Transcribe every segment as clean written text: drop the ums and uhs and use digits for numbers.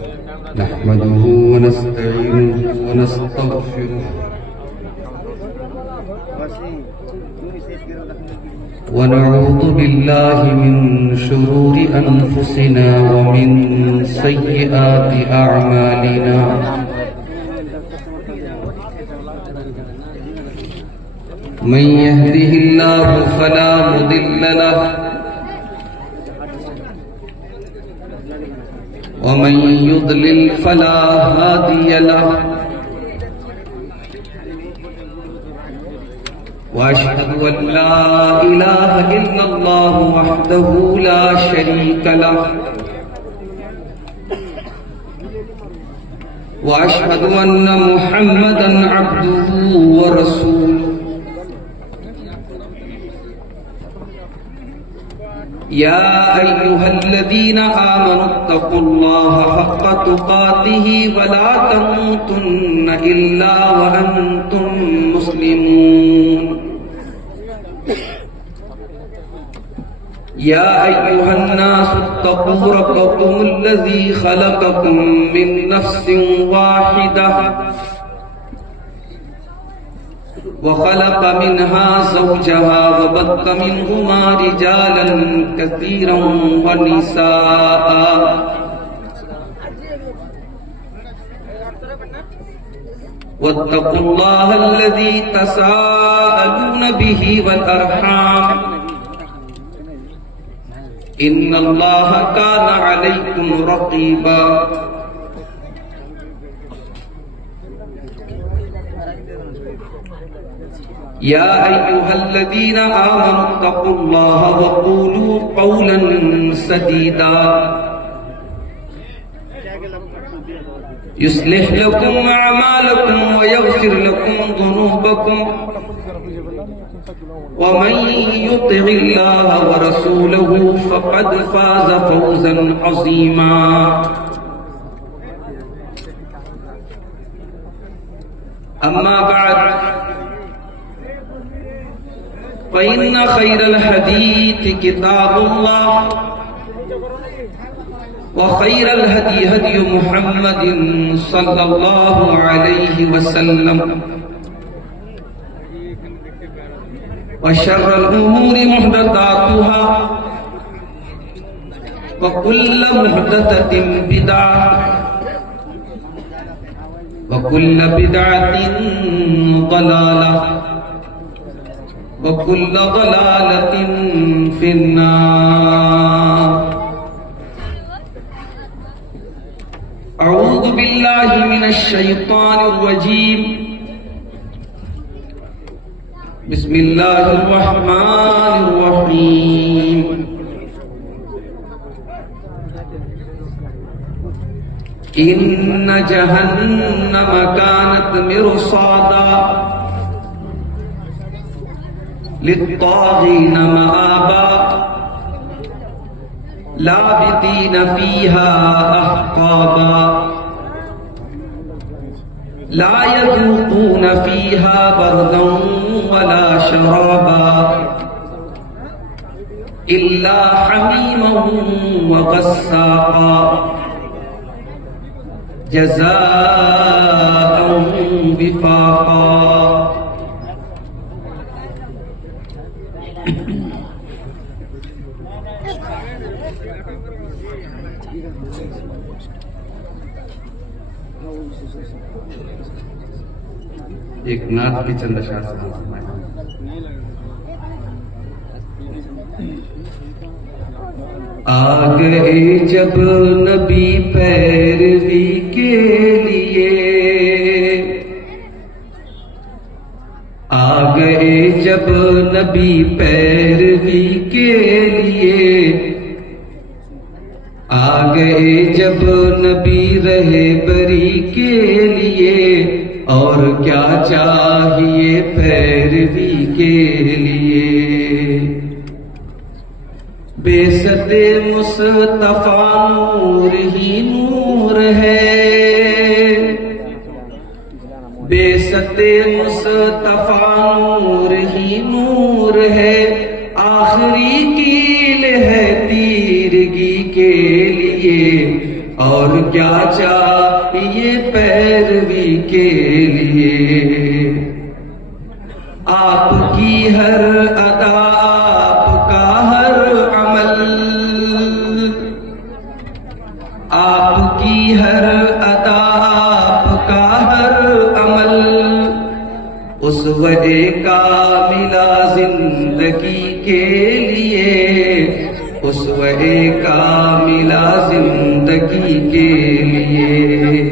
نحمده ونستعينه ونستغفره ونعوذ بالله من شرور أنفسنا ومن سيئات أعمالنا من يهده الله فلا مضل له ومن يضلل فلا هادي له وأشهد أن لا إله إلا الله وحده لا شريك له وأشهد أن محمدا عبده ورسوله يا أيها الذين آمنوا اتقوا الله حق تقاته ولا تموتن إلا وأنتم مسلمون يا أيها الناس اتقوا ربكم الذي خلقكم من نفس واحدة وخلق منها زوجها وبث منهما رجالا كثيرا ونساء واتقوا الله الذي تساءلون به والأرحام إن الله كان عليكم رقيبا يا أيها الذين آمنوا اتقوا الله وقولوا قولا سديدا يصلح لكم أعمالكم ويغفر لكم ذنوبكم ومن يطع الله ورسوله فقد فاز فوزا عظيما أما بعد فإن خير الحديث كتاب الله وخير الهدي هدي محمد صلى الله عليه وسلم وشر الأمور محدثاتها وكل محدثة بدعة وكل بدعة ضلالة وكل ضلالة في النار أعوذ بالله من الشيطان الرجيم بسم الله الرحمن الرحيم إن جهنم كانت مرصادا للطاغين مآبا لابثين فيها أحقابا لا يذوقون فيها بردا ولا شرابا إلا حميما وغساقا جزاء وفاقا ایک نعت کی چند اشعار سے فرمائیں۔ آ گئے جب نبی پیروی کے لیے، آ گئے جب نبی پیروی کے لیے، آ گئے جب نبی رہبری کے لیے، اور کیا چاہیے پیروی کے لیے۔ بعثت مصطفیٰ نور ہی نور ہے، بعثت مصطفیٰ نور ہی نور ہے، آخری کیل ہے تیرگی کے لیے، اور کیا چاہیے پیروی کے لیے، آپ کی ہر ادا آپ کا ہر عمل، آپ کی ہر ادا آپ کا ہر عمل اسوہ کاملہ زندگی کے لیے، اسوہ کاملہ زندگی کے لیے،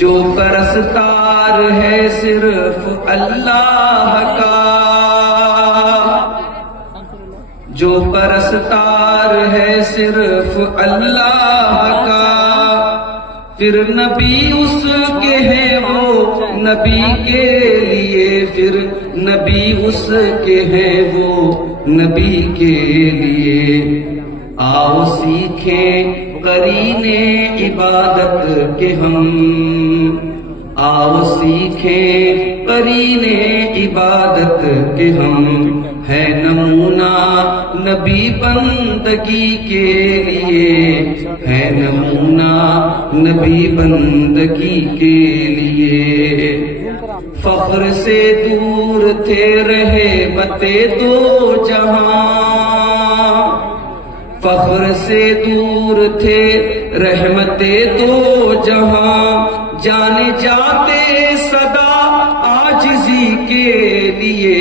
جو پرستار ہے صرف اللہ کا، جو پرستار ہے صرف اللہ کا، پھر نبی اس کے ہیں وہ نبی کے لیے، پھر نبی اس کے ہیں وہ نبی کے لیے، آؤ سیکھیں قرینے عبادت کے ہم، آؤ سیکھیں قرینے عبادت کے ہم، ہے نمونہ نبی بندگی کے لیے، ہے نمونہ نبی بندگی کے لیے، فخر سے دور تھے رہے بتے دو جہاں، فخر سے دور تھے رحمتیں دو جہاں، جانے جاتے صدا عاجزی کے لیے،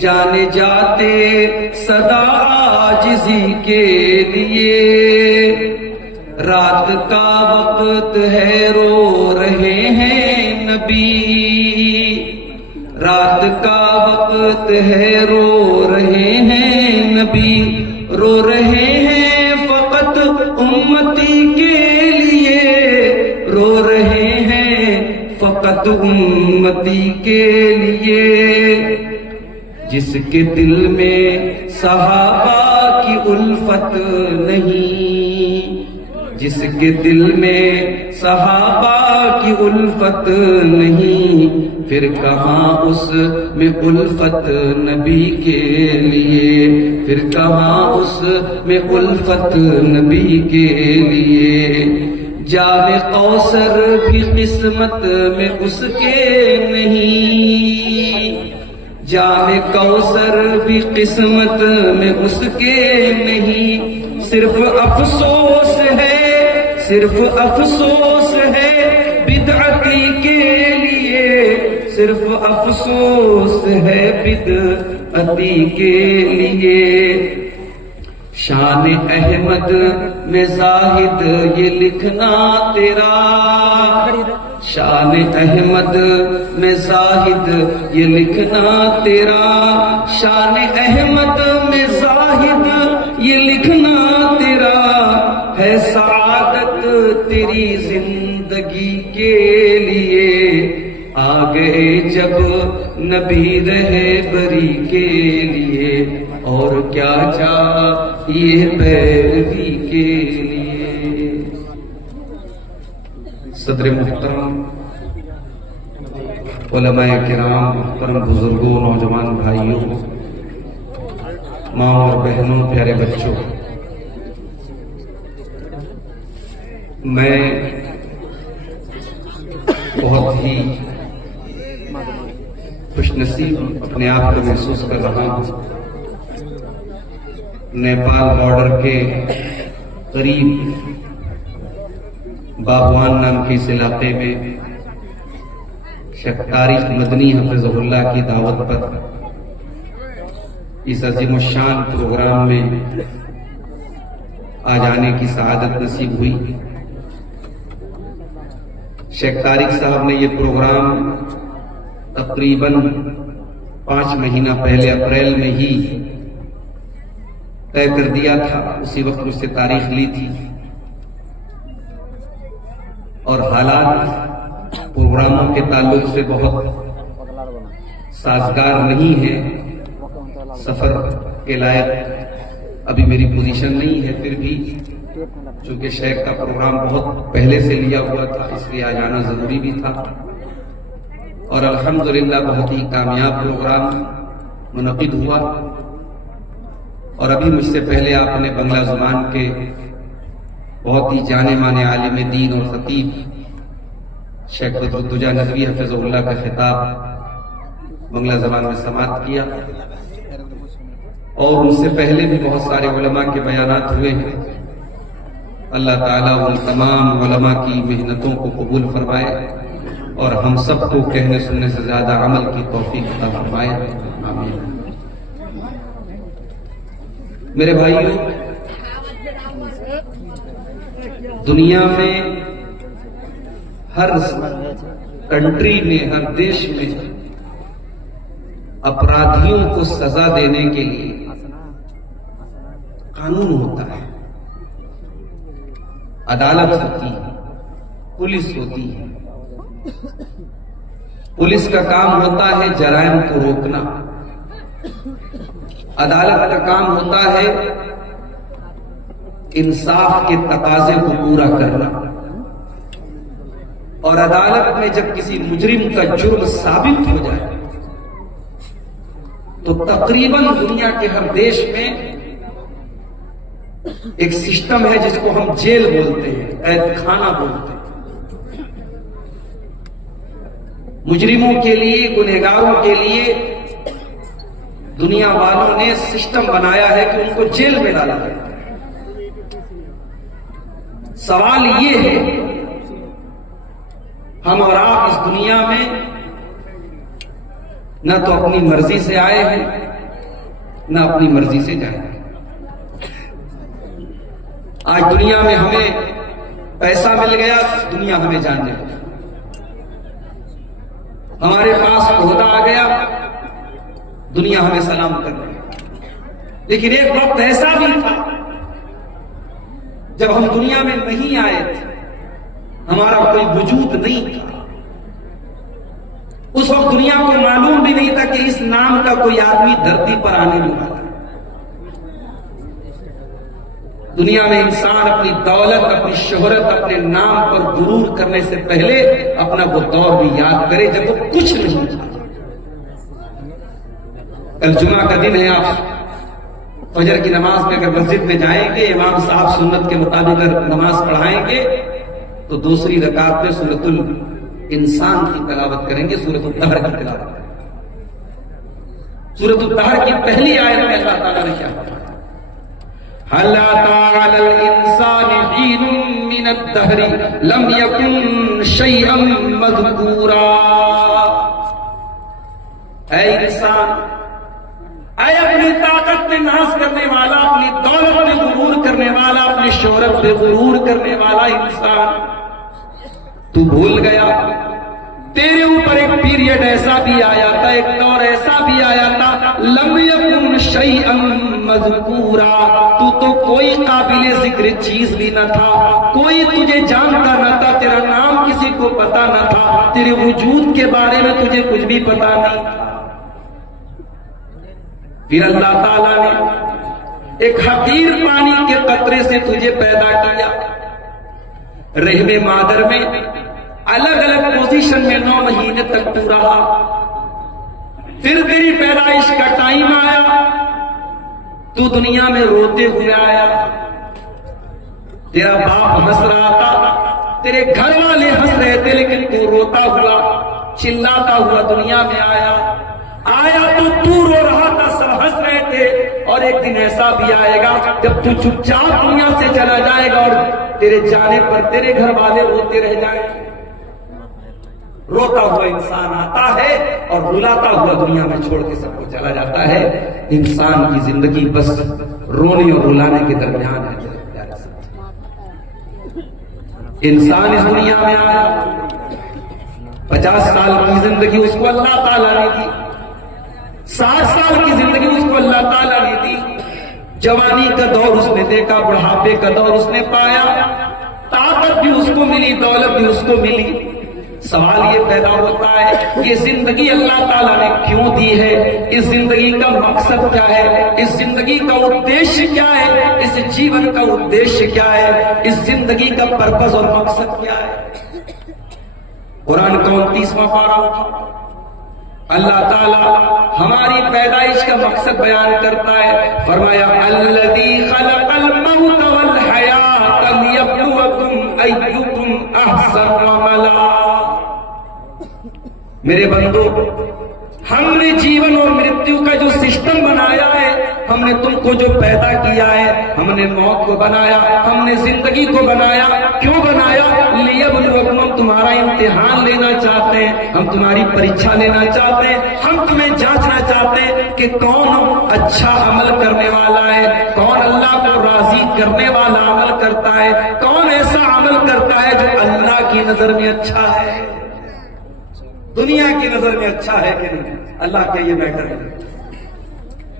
جانے جاتے صدا عاجزی کے لیے، رات کا وقت ہے رو رہے ہیں نبی، رات کا وقت ہے رو رہے ہیں نبی، رو رہے ہیں فقط امتی کے لیے، رو رہے ہیں فقط امتی کے لیے، جس کے دل میں صحابہ کی الفت نہیں، جس کے دل میں صحابہ کی الفت نہیں، پھر کہاں اس میں الفت نبی کے لیے، پھر کہاں اس میں الفت نبی کے لیے، جام کوثر بھی قسمت میں اس کے نہیں، جام کوثر بھی قسمت میں اس کے نہیں، صرف افسوس ہے، صرف افسوس ہے بدعتی کے لیے، صرف افسوس ہے بدعتی کے لیے، شان احمد میں زاہد یہ لکھنا تیرا، شان احمد میں زاہد یہ لکھنا تیرا، شان احمد میں زاہد یہ لکھنا تیرا، ہے سعادت تیری زندگی کے لیے، آ گئے جب نبی رہبری کے لیے، اور کیا چاہیے پیروی کے لیے۔ صدر محترم، علماء کرام، محترم بزرگوں، نوجوان بھائیوں، ماں اور بہنوں، پیارے بچوں، میں بہت ہی خوش نصیب اپنے آپ کو محسوس کر رہا ہوں۔ نیپال بارڈر کے قریب باغوان نام کے اس علاقے میں شیخ طارق مدنی حفظہ اللہ کی دعوت پر اس عظیم الشان پروگرام میں آج آنے کی سعادت نصیب ہوئی۔ شیخ طارق صاحب نے یہ پروگرام تقریباً 5 مہینہ پہلے اپریل میں ہی طے کر دیا تھا، اسی وقت مجھ سے تاریخ لی تھی، اور حالات پروگراموں کے تعلق سے بہت سازگار نہیں ہے، سفر کے لائق ابھی میری پوزیشن نہیں ہے، پھر بھی چونکہ شیخ کا پروگرام بہت پہلے سے لیا ہوا تھا، اس لیے آج آنا ضروری بھی تھا، اور الحمدللہ بہت ہی کامیاب پروگرام منعقد ہوا۔ اور ابھی مجھ سے پہلے آپ نے بنگلہ زبان کے بہت ہی جانے مانے عالم دین اور خطیب شیخ بدرالدجا ندوی حفظہ اللہ کا خطاب بنگلہ زبان میں سماعت کیا، اور ان سے پہلے بھی بہت سارے علماء کے بیانات ہوئے ہیں۔ اللہ تعالیٰ ان تمام علماء کی محنتوں کو قبول فرمائے اور ہم سب کو کہنے سننے سے زیادہ عمل کی توفیق عطا فرمائے، آمین۔ میرے بھائیوں، دنیا میں ہر کنٹری میں، ہر دیش میں اپرادھیوں کو سزا دینے کے لیے قانون ہوتا ہے، عدالت ہوتی ہے، پولیس ہوتی ہے۔ پولیس کا کام ہوتا ہے جرائم کو روکنا، عدالت کا کام ہوتا ہے انصاف کے تقاضے کو پورا کرنا، اور عدالت میں جب کسی مجرم کا جرم ثابت ہو جائے تو تقریباً دنیا کے ہر دیش میں ایک سسٹم ہے جس کو ہم جیل بولتے ہیں، قید خانہ بولتے ہیں۔ مجرموں کے لیے، گنہگاروں کے لیے دنیا والوں نے سسٹم بنایا ہے کہ ان کو جیل میں ڈالا ہے۔ سوال یہ ہے، ہم اور آپ اس دنیا میں نہ تو اپنی مرضی سے آئے ہیں نہ اپنی مرضی سے جائیں گے۔ آج دنیا میں ہمیں پیسہ مل گیا، دنیا ہمیں جاننے لگی، ہمارے پاس عہدہ آ گیا، دنیا ہمیں سلام کرنے لگی۔ لیکن ایک وقت ایسا بھی تھا جب ہم دنیا میں نہیں آئے تھے، ہمارا کوئی وجود نہیں تھا، اس وقت دنیا کو معلوم بھی نہیں تھا کہ اس نام کا کوئی آدمی دھرتی پر آنے والا ہے۔ دنیا میں انسان اپنی دولت، اپنی شہرت، اپنے نام پر غرور کرنے سے پہلے اپنا وہ دور بھی یاد کرے جب وہ کچھ نہیں تھا۔ کل جمعہ کا دن ہے، آپ فجر کی نماز میں اگر مسجد میں جائیں گے، امام صاحب سنت کے مطابق اگر نماز پڑھائیں گے تو دوسری رکعت میں سورۃ الانسان کی تلاوت کریں گے، سورۃ الدہر کی تلاوت کریں گے۔ سورۃ الدہر کی پہلی آیت میں اللہ تعالیٰ نے کیا کہا؟ هل أتى على الإنسان حين من الدهر لم يكن شيئا مذكورا۔ اے انسان، اے اپنی طاقت میں ناز کرنے والا، اپنی دولت میں غرور کرنے والا، اپنی شہرت میں غرور کرنے والا انسان، تو بھول گیا تیرے اوپر ایک پیریڈ ایسا بھی آیا تھا، ایک دور ایسا بھی آیا تھا، لم یکن شیئا مذکورا، تو کوئی قابل ذکر چیز بھی نہ تھا، کوئی تجھے جانتا نہ تھا، تیرا نام کسی کو پتا نہ تھا، تیرے وجود کے بارے میں تجھے کچھ بھی پتا نہیں۔ پھر اللہ تعالیٰ نے ایک حقیر پانی کے قطرے سے تجھے پیدا کیا، رحم مادر میں الگ الگ پوزیشن میں 9 مہینے تک تو رہا، پھر تیری پیدائش کا ٹائم آیا، تو دنیا میں روتے ہوئے آیا، تیرا باپ ہنس رہا تھا، تیرے گھر والے ہنس رہے تھے، لیکن تو روتا ہوا، چلاتا ہوا دنیا میں آیا تو تو رو رہا تھا، سب ہنس رہے تھے، اور ایک دن ایسا بھی آئے گا جب تو چپ چاپ دنیا سے چلا جائے گا اور تیرے جانے پر تیرے گھر والے روتے رہ جائیں گے۔ روتا ہوا انسان آتا ہے اور رلاتا ہوا دنیا میں چھوڑ کے سب کو چلا جاتا ہے۔ انسان کی زندگی بس رونے اور رلانے کے درمیان ہے۔ انسان اس دنیا میں آیا، 50 سال کی زندگی اس کو اللہ تعالیٰ نے دی، 60 سال کی زندگی اس کو اللہ تعالیٰ نے دی، جوانی کا دور اس نے دیکھا، بڑھاپے کا دور اس نے پایا، طاقت بھی اس کو ملی، دولت بھی اس کو ملی۔ سوال یہ پیدا ہوتا ہے کہ زندگی اللہ تعالیٰ نے کیوں دی ہے؟ اس زندگی کا مقصد کیا ہے؟ اس زندگی کا ادیشیہ کیا ہے؟ اس جیون کا ادیشیہ کیا ہے؟ اس زندگی کا پرپس اور مقصد کیا ہے؟ قرآن کا 29واں پارہ اللہ تعالیٰ ہماری پیدائش کا مقصد بیان کرتا ہے، فرمایا الذی خلق الموت والحیات لیبلوکم ايكم احسن عملا. میرے بندو، ہم نے جیون اور مرتیو کا جو سسٹم بنایا ہے، ہم نے تم کو جو پیدا کیا ہے، ہم نے موت کو بنایا، ہم نے زندگی کو بنایا. کیوں بنایا؟ لیبلوکم، ہم تمہارا امتحان لینا چاہتے ہیں، ہم تمہاری پریچھا لینا چاہتے ہیں، ہم تمہیں جانچنا چاہتے ہیں کہ کون اچھا عمل کرنے والا ہے، کون اللہ کو راضی کرنے والا عمل کرتا ہے، کون ایسا عمل کرتا ہے جو اللہ کی نظر میں اچھا ہے، دنیا کی نظر میں اچھا ہے کہ نہیں. اللہ کے یہ میٹر ہے.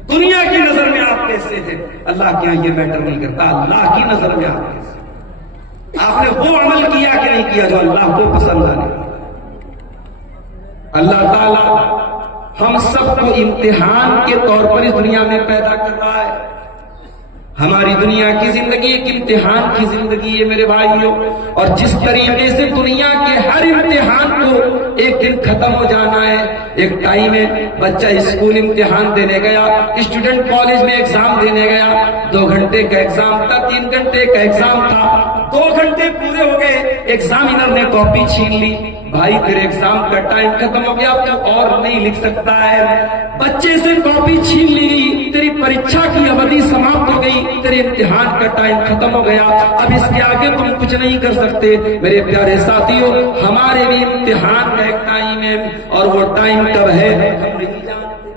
دنیا کی نظر میں آپ کیسے ہیں، اللہ کے یہ میٹر نہیں کرتا. اللہ کی نظر میں آپ کیسے، آپ نے وہ عمل کیا کہ نہیں کیا جو اللہ کو پسند آنے. اللہ تعالی ہم سب کو امتحان کے طور پر اس دنیا میں پیدا کر رہا ہے. ہماری دنیا کی زندگی ایک امتحان کی زندگی ہے میرے بھائیوں، اور جس طریقے سے دنیا کے ہر امتحان کو ایک دن ختم ہو جانا ہے. ایک ٹائم ہے، بچہ اسکول امتحان دینے گیا، اسٹوڈنٹ کالج میں ایگزام دینے گیا، 2 گھنٹے کا ایگزام تھا، 3 گھنٹے کا ایگزام تھا، 2 گھنٹے پورے ہو گئے، ایگزامینر نے کاپی چھین لی. بھائی تیرے ایگزام کا ٹائم ختم ہو گیا، تو اور نہیں لکھ سکتا ہے. بچے سے کاپی چھین لی، تیری پریچھا کی اوಧಿ سماپت ہو گئی، تیرے امتحان کا ٹائم ختم ہو گیا، اب اس کے آگے تم کچھ نہیں کر سکتے. میرے پیارے ساتھیوں، ہمارے بھی امتحان کا ایک ٹائم ہے، اور وہ ٹائم کب ہے ہم نہیں جانتے.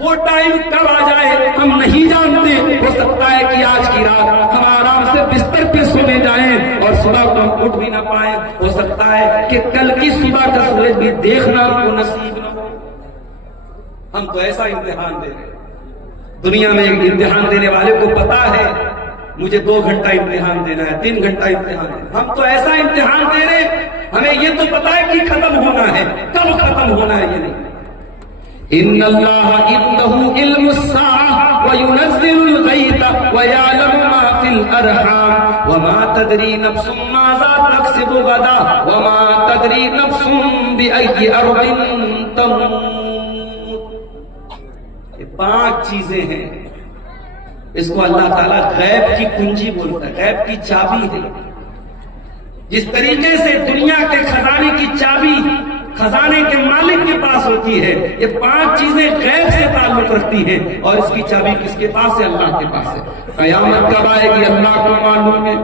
وہ ٹائم کب آ جائے ہم نہیں جانتے. ہو سکتا ہے کہ آج کی رات ہم آرام سے بستر پہ سونے جائیں اور صبح کو ہم اٹھ بھی نہ پائیں. ہو سکتا ہے کہ کل کی صبح کا سورج بھی دیکھنا ہم کو نصیب نہ ہو. ہم تو ایسا امتحان دے رہے ہیں. دنیا میں ایک امتحان دینے والے کو پتا ہے مجھے 2 گھنٹہ امتحان دینا ہے، 3 گھنٹہ امتحان دینا ہے. ہم تو ایسا امتحان دے رہے ہیں، ہمیں یہ تو پتا ہے کہ ختم ہونا ہے، کب ختم ہونا ہے یہ نہیں. ان اللہ عنده علم الساعة وينزل الغيث ويعلم ما في الارحام وما تدري نفس ماذا تكسب غدا وما تدري نفس بأي ارض تموت. یہ 5 چیزیں ہیں، اس کو اللہ تعالیٰ غیب کی کنجی بولتا ہے، غیب کی چابی ہے. جس طریقے سے دنیا کے خزانے کی چابی خزانے کے مالک کے پاس ہوتی ہے، یہ 5 چیزیں غیب سے تعلق رکھتی ہیں، اور اس کی چابی کس کے پاس ہے؟ اللہ کے پاس ہے. قیامت کب آئے گی اللہ کو معلوم ہے،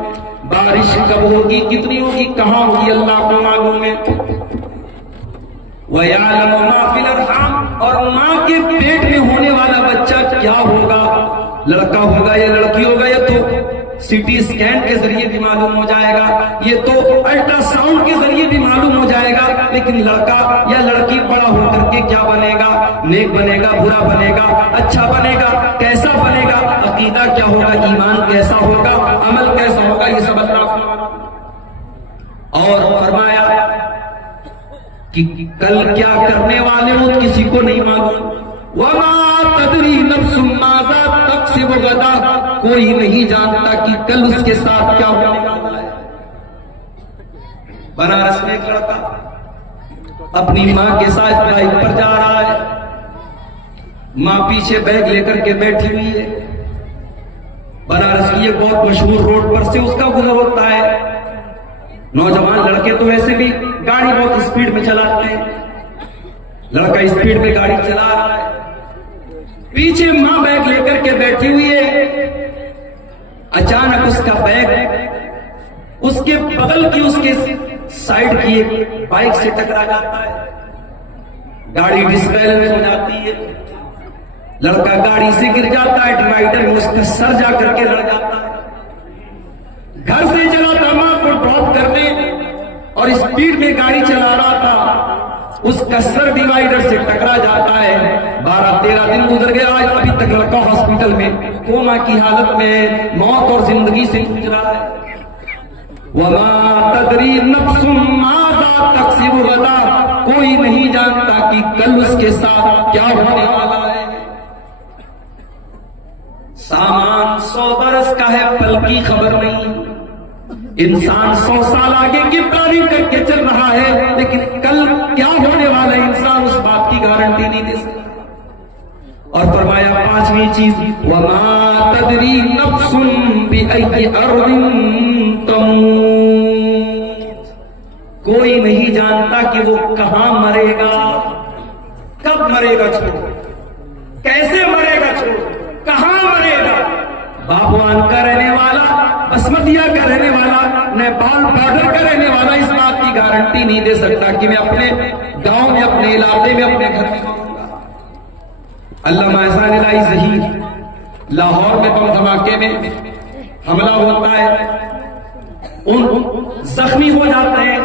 بارش کب ہوگی، کتنی ہوگی، کہاں ہوگی، اللہ کو معلوم ہے. وَيَعْلَمُ مَا فِي الْأَرْحَامِ، اور ماں کے پیٹ میں ہونے والا بچہ کیا ہوگا، لڑکا ہوگا یا لڑکی ہوگا، یہ تو سی ٹی اسکین کے ذریعے بھی معلوم ہو جائے گا، یہ تو الٹرا ساؤنڈ کے ذریعے بھی معلوم ہو جائے گا. لیکن لڑکا یا لڑکی بڑا ہو کر کے کیا بنے گا، نیک بنے گا، برا بنے گا، اچھا بنے گا، کیسا بنے گا، عقیدہ کیا ہوگا، ایمان کیسا ہوگا، عمل کیسا ہوگا، یہ سب اللہ کو. اور فرمایا کہ کل کیا کرنے والے ہو کسی کو نہیں معلوم. وَمَا تَدْرِي نَفْسٌ مَاذَا تَكْسِبُ غَدًا، کوئی نہیں جانتا کہ کل اس کے ساتھ کیا ہونے والا ہے. بنارس میں ایک لڑکا اپنی ماں کے ساتھ بائک پر جا رہا ہے، ماں پیچھے بیگ لے کر کے بیٹھی ہوئی ہے. بنارس کی ایک بہت مشہور روڈ پر سے اس کا گزر ہوتا ہے. نوجوان لڑکے تو ویسے بھی گاڑی بہت اسپیڈ میں چلاتے ہیں، لڑکا اسپیڈ میں گاڑی چلا رہا ہے، پیچھے ماں بیگ لے کر کے بیٹھی ہوئی ہے. اچانک اس کا بیگ اس کے بغل کی اس کے سائڈ کی ایک بائک سے ٹکرا جاتا ہے، گاڑی ڈسبیلنس ہو جاتی ہے، لڑکا گاڑی سے گر جاتا ہے، ڈیوائیڈر میں اس کا سر جا کر کے لڑ جاتا ہے. گھر سے چلا تھا ماں کو ڈراپ کرنے اور اسپیڈ میں گاڑی چلا رہا تھا، اس کا سر ڈیوائیڈر سے ٹکرا جاتا ہے. 12-13 دن گزر گیا، ابھی تک لڑکا ہاسپٹل میں کوما کی حالت میں موت اور زندگی سے جوجھ رہا ہے. وَمَا تَدْرِي نَفْسٌ مَاذَا تَكْسِبُ غَدًا، کوئی نہیں جانتا کہ کل اس کے ساتھ کیا ہونے والا ہے. سامان 100 برس کا ہے، پل کی خبر نہیں. انسان 100 سال آگے کی پلاننگ کر کے چل رہا ہے، لیکن کل کیا ہونے والا ہے انسان اس بات کی گارنٹی نہیں دے سکتا. اور فرمایا 5ویں چیز، وَمَا تَدْرِي نَفْسٌ بِأَيِّ أَرْضٍ تَمُوتُ، کوئی نہیں جانتا کہ وہ کہاں مرے گا، کب مرے گا چھوڑو، کیسے مرے گا چھوڑو، کہاں مرے گا۔ باغوان کا رہنے والا، بسمتیا کا رہنے والا، نیپال بارڈر کا رہنے والا اس بات کی گارنٹی نہیں دے سکتا کہ میں اپنے گاؤں میں، اپنے علاقے میں، اپنے گھر میں مروں گا۔ علامہ احسان الہی ظہیر لاہور میں بم دھماکے میں حملہ ہوتا ہے، ان زخمی ہو جاتے ہیں،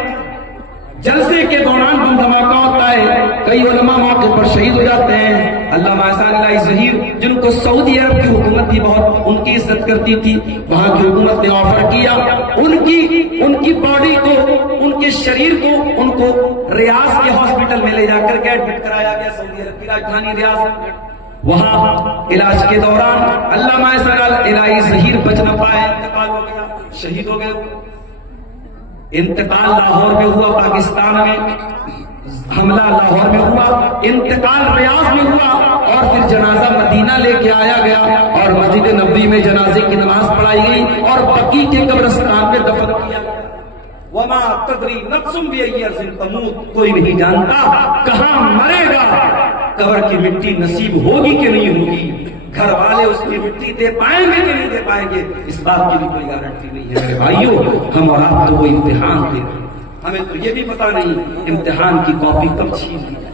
جلسے کے دوران بم دھماکہ ہوتا ہے، کئی علماء موقع پر شہید ہو جاتے ہیں۔ علامہ احسان الہی ظہیر جن کو سعودی عرب کی حکومت بھی بہت ان کی عزت کرتی تھی، وہاں کی حکومت نے آفر کیا ان کی باڈی کو، ان کے شریر کو، ان کو ریاض کے ہاسپٹل میں لے جا کر کے ایڈمٹ کرایا گیا، سعودی عرب کی راجدھانی ریاض۔ وہاں علاج کے دوران علامہ احسان الہی ظہیر بچ نہ پائے، انتقال ہو گیا، شہید ہو گئے۔ انتقال لاہور میں ہوا، پاکستان میں حملہ لاہور میں ہوا، انتقال ریاض میں ہوا، اور پھر جنازہ مدینہ لے کے آیا گیا اور مسجد نبوی میں جنازے کی نماز پڑھائی گئی اور بقیع کے قبرستان میں دفن کیا گیا۔ وما تدری نفس بأی ارض تموت، کوئی نہیں جانتا کہاں مرے گا، قبر کی مٹی نصیب ہوگی کہ نہیں ہوگی، گھر والے اس کی مٹی دے پائیں گے کہ نہیں دے پائیں گے، اس بات کی بھی کوئی گارنٹی نہیں ہے۔ میرے بھائیوں، ہم اور آپ تو وہ امتحان دے، ہمیں تو یہ بھی پتا نہیں امتحان کی کاپی کب چھین لی جائے۔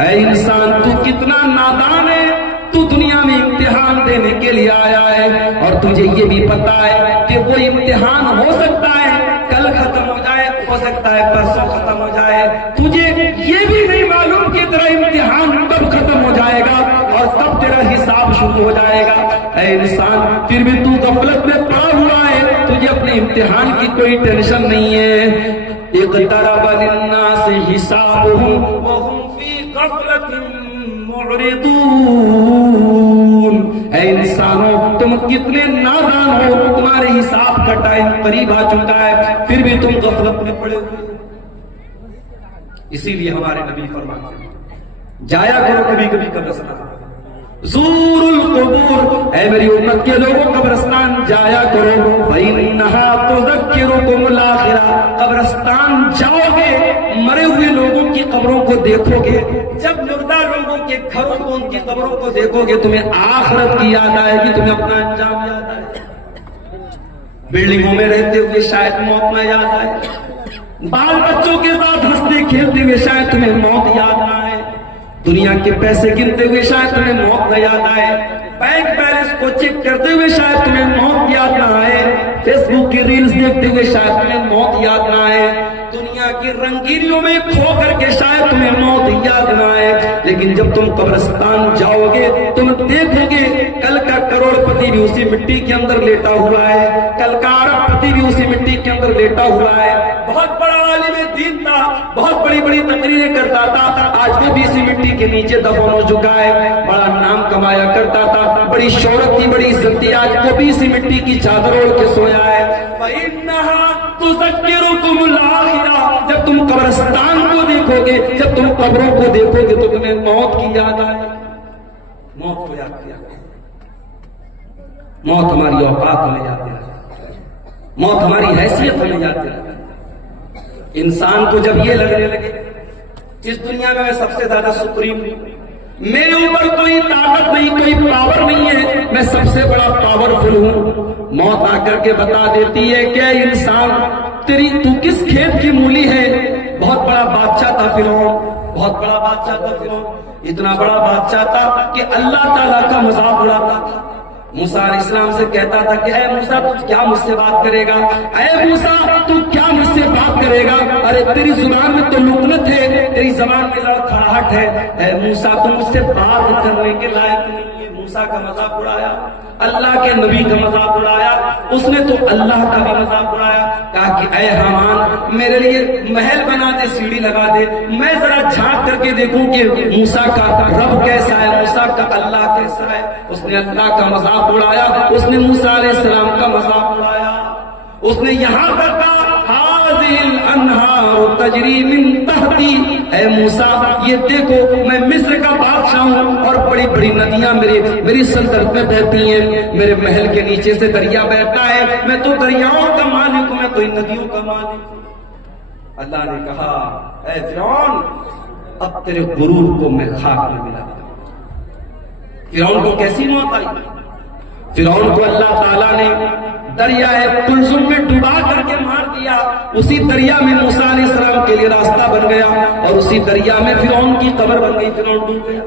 اے انسان، تو کتنا نادان ہے، تو دنیا میں امتحان دینے کے لیے آیا ہے اور تجھے یہ بھی پتا ہے کہ وہ امتحان ہو سکتا ہے کل ختم ہو جائے، ہو سکتا ہے پرسوں ختم ہو جائے، تجھے یہ بھی نہیں معلوم کہ تیرا امتحان کب ختم ہو جائے گا اور تب تیرا حساب شروع ہو جائے گا۔ اے انسان، پھر بھی تو غفلت میں پڑا ہوا ہے، تجھے اپنے امتحان کی کوئی ٹینشن نہیں ہے۔ اقترب للناس حسابهم وهم في غفلة معرضون۔ اے انسانوں، تم کتنے نادان ہو، تمہارے حساب کا ٹائم قریب آ چکا ہے، پھر بھی تم غفلت میں پڑے ہوئے۔ اسی لیے ہمارے نبی فرماتے ہیں جایا کرو کبھی کبھی قبرستان، زور القبور، اے میری امت کے لوگوں قبرستان جایا کرو، فإنها تذکرکم الآخرہ، قبرستان جاؤ گے، مرے ہوئے لوگوں کی قبروں کو دیکھو گے، جب مردہ لوگوں کے گھروں کو، ان کی قبروں کو دیکھو گے، تمہیں آخرت کی یاد آئے گی، تمہیں اپنا انجام یاد آئے گا۔ بلڈنگوں میں رہتے ہوئے شاید موت نہ یاد آئے، بال بچوں کے ساتھ ہنستے کھیلتے ہوئے شاید تمہیں موت یاد نہ آئے، دنیا کے پیسے گنتے ہوئے شاید تمہیں موت نہ یاد آئے، بینک بیلنس کو چیک کرتے ہوئے شاید تمہیں موت یاد نہ آئے، فیس بک کی ریلز دیکھتے ہوئے شاید تمہیں موت یاد نہ آئے، دنیا کی رنگینیوں میں کھو کر کے شاید تمہیں موت یاد نہ آئے، لیکن جب تم قبرستان جاؤ گے تم دیکھو گے کل کا کروڑ پتی بھی اسی مٹی کے اندر لیٹا ہوا ہے، کل کا ارب پتی بھی اسی مٹی کے اندر لیٹا ہوا ہے، بہت بڑا عالم دین تھا، بہت بڑی بڑی تقریریں کرتا تھا، آج وہ بھی اسی مٹی کے نیچے دفن ہو چکا ہے، بڑا نام کمایا کرتا تھا، بڑی شہرت تھی، بڑی عزت تھی، آج وہ بھی اسی مٹی کی چادر اوڑھ کے سویا ہے۔ فَإِنَّهَا تُذَكِّرُكُمُ الْآخِرَةَ، جب تم قبرستان کو دیکھو گے، جب تم قبروں کو دیکھو گے تو تمہیں موت کی یاد آئے، موت کو یاد کیا، موت ہماری اوقات ہمیں یاد دلاتی، موت ہماری حیثیت ہمیں یاد دلاتی۔ انسان کو جب یہ لگنے لگے اس دنیا میں سب سے زیادہ سپریم ہوں، میرے اوپر کوئی طاقت نہیں، کوئی پاور نہیں ہے، میں سب سے بڑا پاورفل ہوں، موت آ کر کے بتا دیتی ہے کہ انسان تو کس کھیت کی مولی ہے۔ بہت بڑا بادشاہ تھا فرعون، بہت بڑا بادشاہ تھا فرعون، اتنا بڑا بادشاہ تھا کہ اللہ تعالیٰ کا مذاق اڑاتا تھا، موسیٰ علیہ السلام سے کہتا تھا کہ اے موسیٰ تو کیا مجھ سے بات کرے گا، اے موسیٰ تو کیا مجھ سے بات کرے گا، ارے تیری زبان میں تو لکنت ہے، تیری زبان میں لڑکھڑاہٹ ہے، اے موسیٰ تو مجھ سے بات کرنے کے لائق نہیں ہے۔ موسیٰ کا مذاق اڑایا، اللہ کے نبی کا مذاق اڑایا، اس نے تو اللہ کا بھی مذاق اڑایا، کہا کہ اے حامان میرے لیے محل بنا دے، سیڑھی لگا دے، میں ذرا جھانک کر کے دیکھوں کہ موسیٰ کا رب کیسا ہے، موسیٰ کا اللہ کیسا ہے۔ اس نے اللہ کا مذاق اڑایا، اس نے موسیٰ علیہ السلام کا مذاق اڑایا، اس نے یہاں تک کہا هذه الانہار تجری من تحتی، اے موسیٰ یہ دیکھو میں مصر کا بادشاہ ہوں اور بڑی بڑی ندیاں میری سلطنت میں بہتی ہیں، میرے محل کے نیچے سے دریا بہتا ہے، میں تو دریاؤں کا مالک ہوں، میں تو ان ندیوں کا مالک ہوں۔ اللہ نے کہا اے فرعون اب تیرے غرور کو میں خاک میں ملا. فرعون کو کیسی موت آئی؟ فرعون کو اللہ تعالیٰ نے دریائے قلزم میں ڈبا کر کے مار دیا. اسی دریا میں موسیٰ علیہ السلام کے لیے راستہ بن گیا اور اسی دریا میں فرعون کی قبر بن گئی. فرعون ڈوب گیا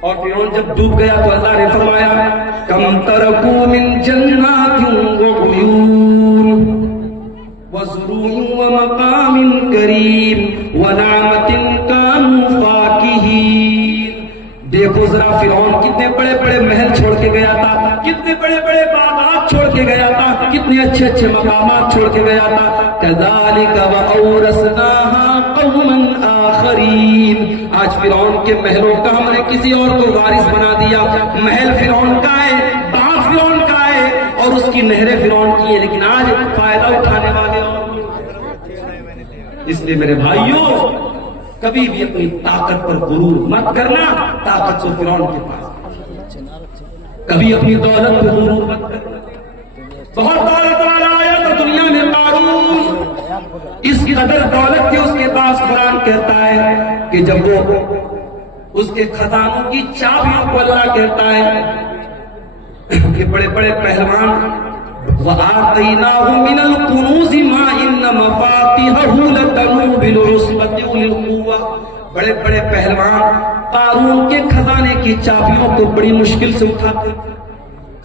اور فرعون جب ڈوب گیا تو اللہ نے فرمایا کم ترکو من جنات وعیون وزروع ومقام کریم ونعمت کانوا فاکہین. دیکھو ذرا فرعون کتنے بڑے بڑے محل چھوڑ کے گیا تھا, کتنے بڑے بڑے باغات چھوڑ کے گیا تھا, کتنے اچھے اچھے مقامات چھوڑ کے گیا تھا. کذالک وأورثناها قوما آخرین. آج فرعون کے محلوں کا ہم نے کسی اور کو وارث بنا دیا. محل فرعون کا ہے, باغ فرعون کا ہے اور اس کی نہریں فرعون کی ہیں, لیکن آج فائدہ اٹھانے والے اور. اس لیے میرے بھائیوں کبھی بھی اپنی طاقت پر غرور مت کرنا. طاقت تو فرعون کے پاس. کبھی اپنی دولت پر غرور مت کرنا. بہت دولت والا آیا تو دنیا میں قارون, اس قدر دولت تھی اس کے پاس. قرآن کہتا ہے کہ جب وہ اس کے خزانوں کی چابیوں کو اللہ کہتا ہے کہ بڑے بڑے پہلوان وَآتَيْنَاهُ مِنَ الْكُنُوزِ مَا إِنَّ مَفَاتِحَهُ لَتَنُوءُ بِالْعُصْبَةِ أُولِي الْقُوَّةِ. بڑے بڑے پہلوان قارون کے خزانے کی چابیوں کو بڑی مشکل سے اٹھاتے.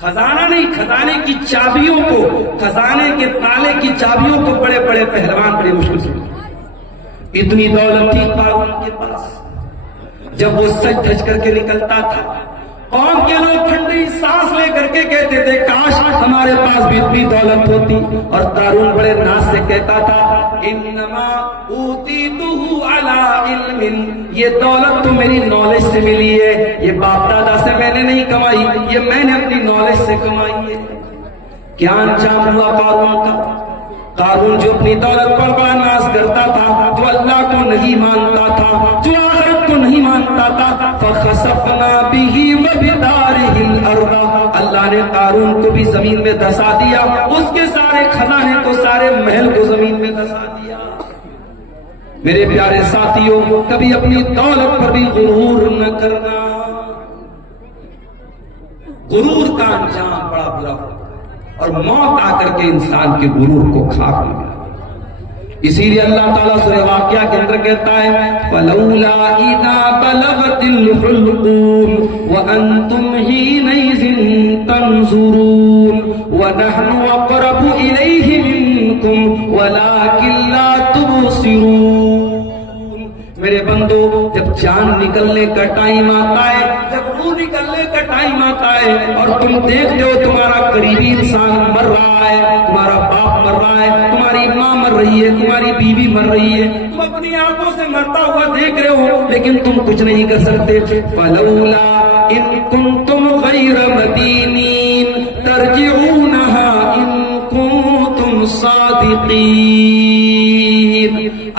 خزانہ نہیں, خزانے کی چابیوں کو, خزانے کے تالے کی چابیوں کو بڑے بڑے پہلوان بڑی مشکل سے اٹھاتے. اتنی دولت تھی قارون کے پاس. جب وہ سج دھج کر کے نکلتا تھا قوم کے لوگ ٹھنڈی سانس لے کر کے کہتے تھے کاش ہمارے پاس بھی اتنی دولت ہوتی. اور قارون بڑے ناز سے کہتا تھا انما اوتیتہ علی علم, یہ دولت تو میری نالج سے ملی ہے, یہ باپ دادا سے میں نے نہیں کمائی, یہ میں نے اپنی نالج سے کمائی ہے. کیا انجام ہوا قارون کا؟ قارون جو اپنی دولت پر بڑا ناز کرتا تھا, جو اللہ کو نہیں مانتا تھا, جو آخرت کو نہیں مانتا تھا, فخسفنا بہ وبدارہ الارض. اللہ نے قارون کو بھی زمین میں دھسا دیا, اس کے سارے خزانے کو, سارے محل کو زمین میں دھسا دیا. میرے پیارے ساتھیوں کبھی اپنی دولت پر بھی غرور نہ کرنا. غرور کا انجام بڑا برا ہوتا ہے اور موت آ کر کے انسان کے غرور کو خاک میں ملا. اسی لیے اللہ تعالیٰ سورہ واقعہ کے اندر کہتا ہے فَلَوْلَا إِذَا بَلَغَتِ الْحُلْقُومَ وَأَنْتُمْ حِينَئِذٍ تَنْظُرُونَ وَنَحْنُ أَقْرَبُ إِلَيْهِ مِنْكُمْ وَلَكِنْ لَا تُبْصِرُونَ. میرے بندو جب جان نکلنے کا ٹائم آتا ہے, جب روح نکلنے کا ٹائم آتا ہے اور تم دیکھتے ہو تمہارا قریبی انسان مر رہا ہے, تمہارا باپ مر رہا ہے, تمہاری ماں مر رہی ہے, تمہاری بیوی مر رہی ہے, تم اپنی آنکھوں سے مرتا ہوا دیکھ رہے ہو لیکن تم کچھ نہیں کر سکتے. فَلَوْلَا إِن كُنتُمْ غَيْرَ مَدِينِينَ تَرْجِعُونَهَا إِن كُنتُمْ صَادِقِينَ.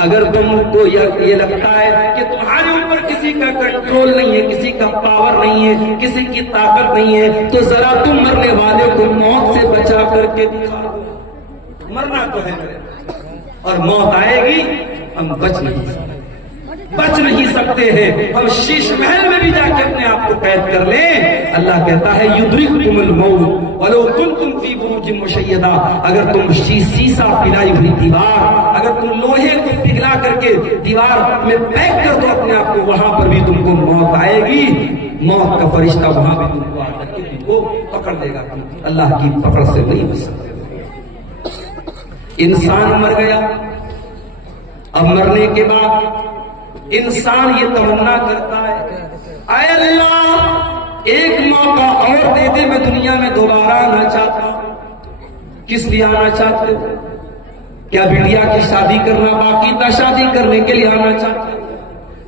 اگر تم کو یہ لگتا ہے کہ تمہارے اوپر کسی کا کنٹرول نہیں ہے, کسی کا پاور نہیں ہے, کسی کی طاقت نہیں ہے, تو ذرا تم مرنے والے کو موت سے بچا کر کے دکھا دو. مرنا تو ہے اور موت آئے گی, ہم بچ نہیں سکتے ہیں. ہم شیش محل میں بھی جا کے اپنے آپ کو قید کر لیں. اللہ کہتا ہے یدرککم الموت ولو کنتم فی بروج مشیدہ. اگر تم سیسا پلائی ہوئی دیوار, اگر تم لوہے کو پگھلا کر کے دیوار میں پیک کر دو اپنے آپ کو, وہاں پر بھی تم کو موت آئے گی. موت کا فرشتہ وہاں بھی تم کو آ کر کے تم کو پکڑ لے گا. اللہ کی پکڑ سے نہیں بچ سکتے. انسان مر گیا, اب مرنے کے بعد انسان یہ تمنا کرتا ہے اے اللہ ایک موقع اور دے دے, میں دنیا میں دوبارہ آنا چاہتا ہوں. کس لیے آنا چاہتے ہو؟ کیا بٹیا کی شادی کرنا باقی تھا, شادی کرنے کے لیے آنا چاہتے ہو؟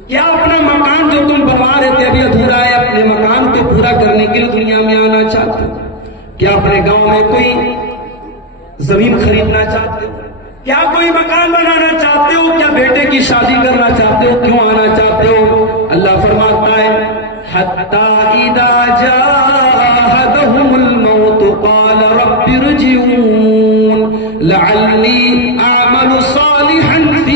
کیا اپنا مکان جو تم بنوا رہے تھے ابھی ادھورا ہے, اپنے مکان کو پورا کرنے کے لیے دنیا میں آنا چاہتے ہو؟ کیا اپنے گاؤں میں کوئی زمین خریدنا چاہتے ہو؟ کیا کوئی مکان بنانا چاہتے ہو؟ کیا بیٹے کی شادی کرنا چاہتے ہو؟ کیوں آنا چاہتے ہو؟ اللہ فرماتا ہے حتی اذا جاء احدهم الموت قال رب ارجعون لعلی اعمل صالحا فی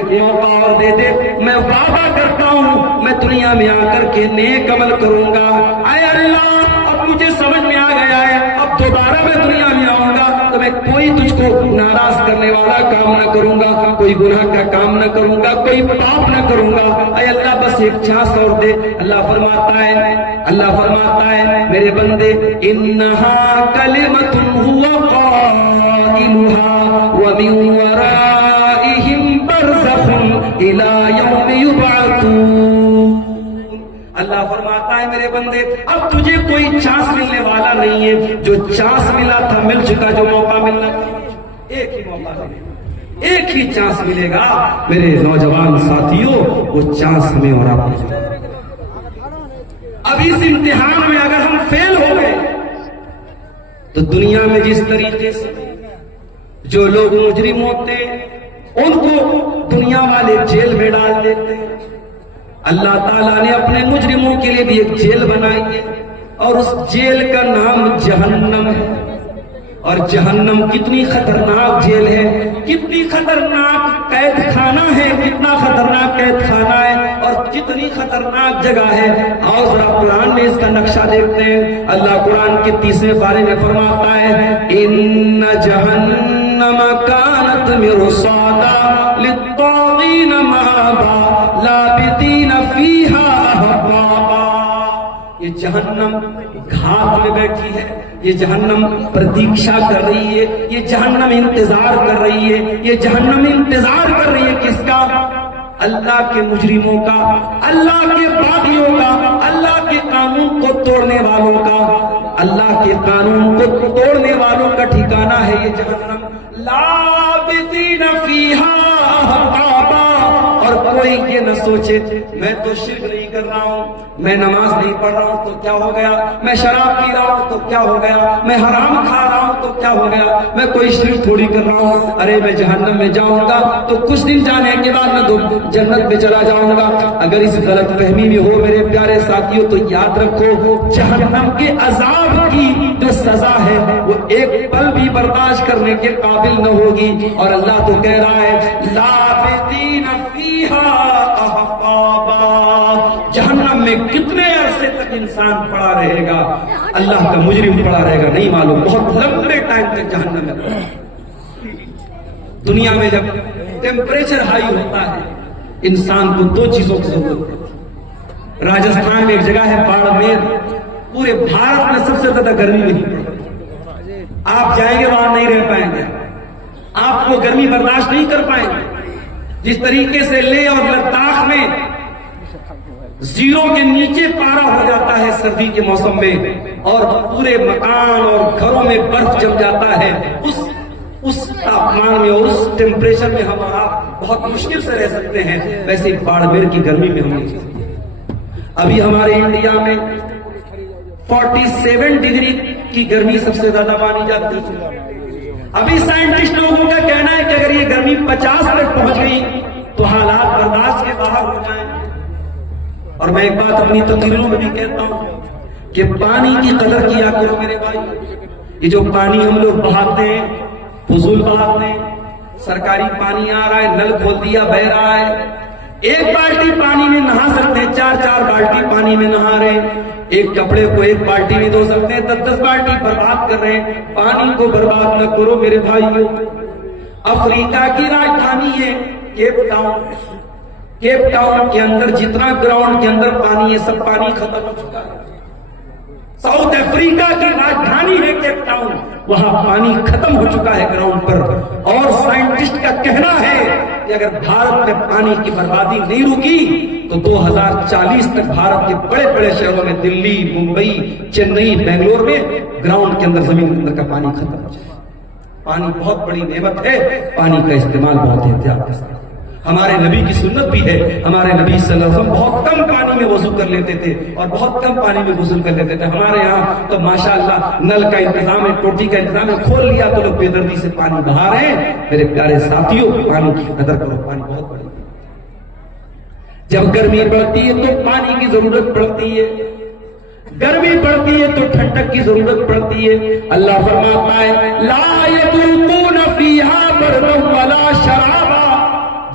ایک موقع اور دے دے، میں وعدہ کرتا ہوں میں دنیا میں آ کر کے نیک عمل کروں گا۔ اے اللہ اب مجھے سمجھ میں آ گیا ہے، اب دوبارہ میں دنیا میں آؤں گا تو میں کوئی تجھ کو ناراض کرنے والا کام نہ کروں گا، کوئی گناہ کا کام نہ کروں گا، کوئی پاپ نہ کروں گا۔ اے اللہ بس ایک چانس اور دے۔ اللہ فرماتا ہے میرے بندے انہا کلمۃ هو قائلها ومن ورائهم برزخ الى یوم یبعثون۔ اللہ فرماتا ہے میرے بندے اب تجھے کوئی چانس ملنے والا نہیں ہے، جو چانس ملا تھا مل چکا، جو موقع ملنا ایک ہی موقع ملے گا، ایک ہی چانس ملے گا میرے نوجوان ساتھیوں، وہ چانس ہمیں اور آپ کو۔ اب اس امتحان میں اگر ہم فیل ہو گئے تو دنیا میں جس طریقے سے جو لوگ مجرم ہوتے ہیں ان کو دنیا والے جیل میں ڈال دیتے ہیں، اللہ تعالیٰ نے اپنے مجرموں کے لیے بھی ایک جیل بنائی ہے اور اس جیل کا نام جہنم ہے۔ اور جہنم کتنی خطرناک جیل ہے، کتنی خطرناک قید خانہ ہے، کتنا خطرناک قید خانہ ہے اور کتنی خطرناک جگہ ہے۔ اور ذرا قرآن میں اس کا نقشہ دیکھتے ہیں۔ اللہ قرآن کے 30ویں پارے میں فرماتا ہے ان جہنم کانت مرصادا للطاغین مآبا لابثین فیہا احقابا۔ یہ جہنم گھات میں بیٹھی ہے، یہ جہنم پردیکشا کر رہی ہے، یہ جہنم انتظار کر رہی ہے، یہ جہنم انتظار کر رہی ہے کس کا؟ اللہ کے مجرموں کا، اللہ کے باغیوں کا، اللہ کے قانون کو توڑنے والوں کا۔ اللہ کے قانون کو توڑنے والوں کا ٹھکانہ ہے یہ جہنم۔ لابثین فیہا احقابا۔ اور کوئی یہ نہ سوچے میں تو شرک نہیں کر رہا ہوں، میں نماز نہیں پڑھ رہا ہوں تو کیا ہو گیا، میں شراب پی رہا ہوں تو کیا ہو گیا، میں حرام کھا رہا ہوں تو کیا ہو گیا، میں کوئی شرک تھوڑی کر رہا ہوں۔ ارے میں جہنم میں جاؤں گا تو کچھ دن جانے کے بعد میں تو جنت میں چلا جاؤں گا۔ اگر اس غلط فہمی میں ہو میرے پیارے ساتھیوں تو یاد رکھو جہنم کے عذاب کی جو سزا ہے وہ ایک پل بھی برداشت کرنے کے قابل نہ ہوگی۔ اور اللہ تو کہہ رہا ہے لابثین فیہا احقابا۔ جہنم میں کتنے عرصے تک انسان پڑا رہے گا، اللہ کا مجرم پڑا رہے گا نہیں معلوم، بہت لمبے ٹائم تک جہنم میں۔ دنیا میں جب ٹیمپریچر ہائی ہوتا ہے انسان کو دو چیزوں کی ضرورت ہے۔ راجستھان میں ایک جگہ ہے باڑمیر، پورے بھارت میں سب سے زیادہ گرمی نہیں پڑتی، آپ جائیں گے وہاں نہیں رہ پائیں گے، آپ وہ گرمی برداشت نہیں کر پائیں گے۔ جس طریقے سے لے اور لداخ میں 0 کے نیچے پارا ہو جاتا ہے سردی کے موسم میں اور پورے مکان اور گھروں میں برف جم جاتا ہے، اس تاپمان میں اور اس ٹیمپریچر میں ہم آپ بہت مشکل سے رہ سکتے ہیں، ویسے باڑمیر کی گرمی میں ہم نہیں سکتے۔ ابھی ہمارے انڈیا میں 47 ڈگری کی گرمی سب سے زیادہ مانی جاتی ہے۔ ابھی سائنٹسٹ لوگوں کا کہنا ہے کہ اگر یہ گرمی 50 تک پہنچ گئی تو حالات برداشت کے باہر ہو جائیں۔ اور میں ایک بات اپنی تقریروں میں بھی کہتا ہوں کہ پانی کی قدر کیا کرو میرے بھائی۔ یہ جو پانی ہم لوگ بہاتے ہیں فضول بہاتے ہیں، سرکاری پانی آ رہا ہے، نل کھول دیا بہ رہا ہے، ایک بالٹی پانی میں نہا سکتے ہیں، 4 بالٹی پانی میں نہا رہے ہیں، ایک کپڑے کو ایک بالٹی میں دھو سکتے ہیں، 10 بالٹی برباد کر رہے ہیں۔ پانی کو برباد نہ کرو میرے بھائیوں۔ افریقہ کی راجدھانی ہے کیپ ٹاؤن، کیپ ٹاؤن کے اندر جتنا گراؤنڈ کے اندر پانی ہے سب پانی ختم ہو چکا ہے۔ ساؤتھ افریقہ کی راجدھانی ہے کیپ ٹاؤن، وہاں پانی ختم ہو چکا ہے گراؤنڈ پر۔ اور سائنٹسٹ کا کہنا ہے کہ اگر بھارت میں پانی کی بربادی نہیں رکی تو 2040 تک بھارت کے بڑے بڑے شہروں میں دلی، ممبئی، چنئی، بنگلور میں گراؤنڈ کے اندر زمین کے اندر کا پانی ختم ہو جائے۔ پانی بہت بڑی نعمت ہے، پانی کا استعمال بہت احتیاط کے ساتھ۔ ہمارے نبی کی سنت بھی ہے، ہمارے نبی صلی اللہ علیہ وسلم بہت کم پانی میں وضو کر لیتے تھے اور بہت کم پانی میں غسل کر لیتے تھے۔ ہمارے یہاں تو ماشاءاللہ نل کا انتظام ہے، ٹوٹی کا انتظام ہے، کھول لیا تو لوگ بے دردی سے پانی بہا رہے ہیں۔ میرے پیارے ساتھیوں پانی کی قدر کرو، پانی بہت بڑی ہے۔ جب گرمی بڑھتی ہے تو پانی کی ضرورت پڑتی ہے، گرمی پڑتی ہے تو ٹھنڈک کی ضرورت پڑتی ہے۔ اللہ فرماتا ہے لا یذوقون فیہا بردا ولا شرابا۔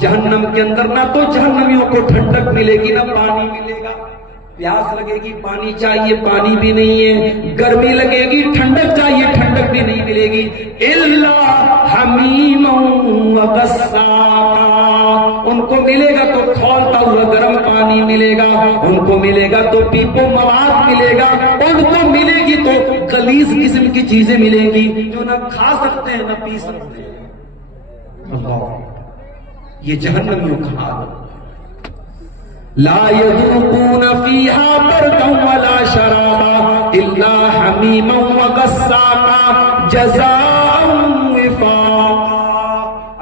جہنم کے اندر نہ تو جہنمیوں کو ٹھنڈک ملے گی نہ پانی ملے گا. پیاس لگے گی پانی چاہیے پانی بھی نہیں ہے, گرمی لگے گی ٹھنڈک چاہیے ٹھنڈک بھی نہیں ملے گی. الا حمیما وغساقا, ان کو ملے گا تو کھولتا ہوا گرم پانی ملے گا, ان کو ملے گا تو پیپو مواد ملے گا, ان کو ملے گی تو غلیظ قسم کی چیزیں ملیں گی جو نہ کھا سکتے ہیں نہ پی سکتے ہیں. اللہ, یہ جہنمیوں کا حال. لا يذوقون فيها بردا ولا شرابا الا حميما وغساقا جزاء وفاقا.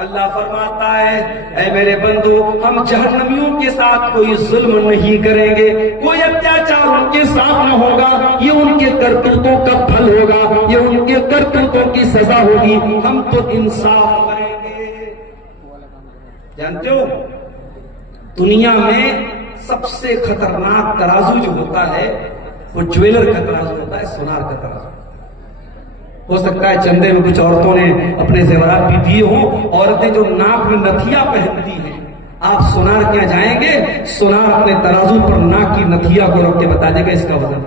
اللہ فرماتا ہے اے میرے بندو, ہم جہنمیوں کے ساتھ کوئی ظلم نہیں کریں گے, کوئی اتیاچار ان کے ساتھ نہ ہوگا, یہ ان کے کرتوتوں کا پھل ہوگا, یہ ان کے کرتوتوں کی سزا ہوگی. ہم تو انصاف کریں گے. جانتے ہو دنیا میں سب سے خطرناک ترازو جو ہوتا ہے وہ جویلر کا ترازو ہوتا ہے, سونار کا ترازو. ہو سکتا ہے چندے میں کچھ عورتوں نے اپنے زیورات بھی دیے ہوں, عورتیں جو ناک میں نتھیا پہنتی ہیں, آپ سونار کیا جائیں گے, سونار اپنے ترازو پر ناک کی نتھیا کو رکھ کے بتا دے گا اس کا وزن.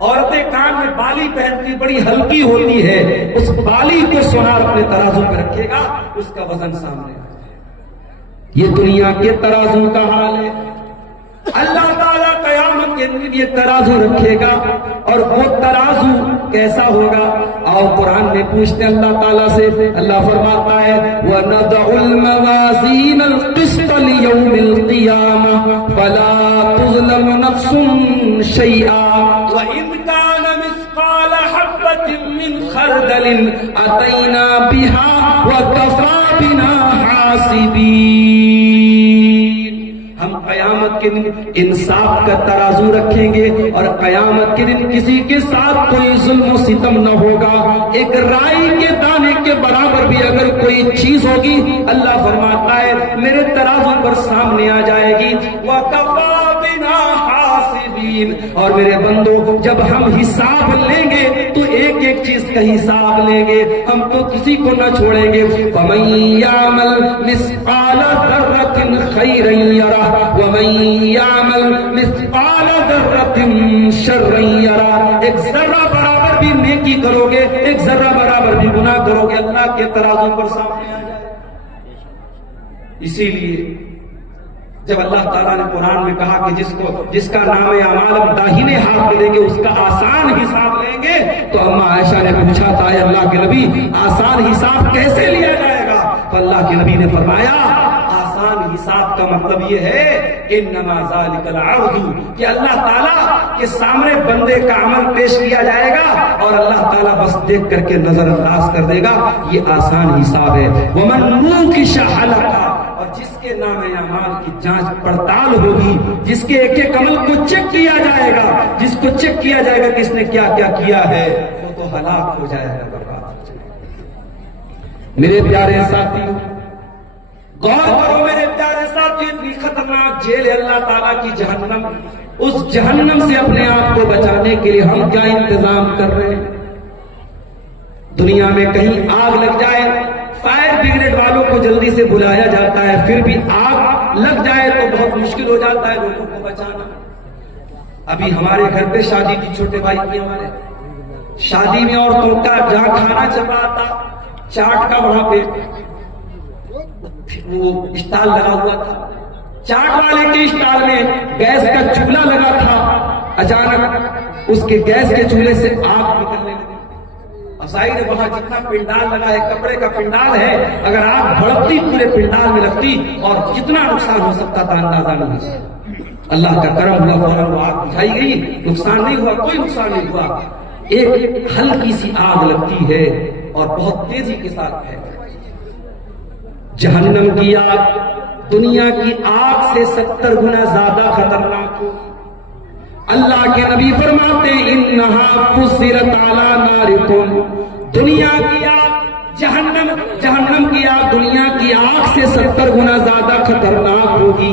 عورتیں کان میں بالی پہنتی, بڑی ہلکی ہوتی ہے, اس بالی کو سونار اپنے ترازو پہ رکھے گا, اس کا وزن سامنے آئے. یہ دنیا کے ترازو کا حال ہے. اللہ تعالیٰ قیامت کے دن یہ ترازو رکھے گا, اور وہ ترازو کیسا ہوگا؟ اور قرآن میں پوچھتے ہیں اللہ تعالیٰ سے, اللہ فرماتا ہے وَنَضَعُ الْمَوَازِينَ الْقِسْطَ لِيَوْمِ الْقِيَامَةِ فَلَا تُظْلَمُ نَفْسٌ شَيْئًا وَإِنْ كَانَ مِثْقَالَ حَبَّةٍ مِّنْ خَرْدَلٍ أَتَيْنَا بِهَا وَكَفَىٰ بِنَا حَاسِبِينَ. ہم قیامت کے دن انصاف کا ترازو رکھیں گے, اور قیامت کے دن کسی کے ساتھ کوئی ظلم و ستم نہ ہوگا. ایک رائی کے دانے کے برابر بھی اگر کوئی چیز ہوگی, اللہ فرماتا ہے میرے ترازو پر سامنے آ جائے گی. وَكَفَىٰ بِنَا حَاسِبِينَ. اور میرے بندو جب ہم حساب لیں گے تو ایک ایک چیز کا حساب لیں گے, ہم تو کسی کو نہ چھوڑیں گے. فَمَن يَعْمَلْ مِثْقَالَ ذَرَّةٍ خَيْرًا يَرَهُ وَمَن يَعْمَلْ مِثْقَالَ ذَرَّةٍ شَرًّا يَرَهُ. ایک ذرہ برابر بھی نیکی کرو گے, ایک ذرہ برابر بھی گناہ کرو گے, اللہ کے ترازو پر سامنے آ جائے. اسی لیے جب اللہ تعالیٰ نے قرآن میں کہا کہ جس کا نام اعمال اب داہنے ہاتھ میں لیں گے اس کا آسان حساب لیں گے, تو اما عائشہ نے پوچھا تھا اے اللہ کے نبی آسان حساب کیسے لیا جائے گا؟ تو اللہ کے نبی نے فرمایا آسان حساب کا مطلب یہ ہے انما ذالک العرض, کہ اللہ تعالیٰ کے سامنے بندے کا عمل پیش کیا جائے گا اور اللہ تعالیٰ بس دیکھ کر کے نظر انداز کر دے گا. یہ آسان حساب ہے. ومن نوکش حلقہ, اور جس کے نام اعمال کی جانچ پڑتال ہوگی, جس کے ایک ایک عمل کو چیک کیا جائے گا, جس کو چیک کیا جائے گا کہ اس نے کیا کیا کیا ہے, وہ تو ہلاک ہو جائے گا, برباد ہو جائے گا. میرے پیارے ساتھیوں غور کرو, میرے پیارے ساتھیوں, اتنی خطرناک جیل ہے اللہ تعالیٰ کی جہنم. اس جہنم سے اپنے آپ کو بچانے کے لیے ہم کیا انتظام کر رہے ہیں؟ دنیا میں کہیں آگ لگ جائے, فائر بریگیڈ والوں کو جلدی سے بلایا جاتا ہے, پھر بھی آگ لگ جائے تو بہت مشکل ہو جاتا ہے لوگوں کو بچانا. ابھی ہمارے گھر پہ شادی تھی, چھوٹے بھائی کی, ہمارے شادی میں عورتوں کا جہاں کھانا چل رہا تھا, چاٹ کا وہاں پہ وہ اسٹال لگا ہوا تھا, چاٹ والے کے اسٹال میں گیس کا چولہا لگا تھا, اچانک اس کے گیس کے چولہے سے آگ نکلنے لگی. ظاہر ہے وہاں جتنا پنڈال لگا ہے, کپڑے کا پنڈال ہے, اگر آگ بھڑکتی پورے پنڈال میں لگتی اور کتنا نقصان ہو سکتا تھا اندازہ نہیں سکتا. اللہ کا کرم ہوا, فوراً وہ آگ بجھائی گئی, نقصان نہیں ہوا, کوئی نقصان نہیں ہوا. ایک ہلکی سی آگ لگتی ہے اور بہت تیزی کے ساتھ ہے. جہنم کی آگ دنیا کی آگ سے 70 گنا زیادہ خطرناک ہو. اللہ کے نبی فرماتے انہا فصلت علی نارکم, دنیا کی آگ جہنم کی آگ دنیا کی آگ سے 70 گنا زیادہ خطرناک ہوگی.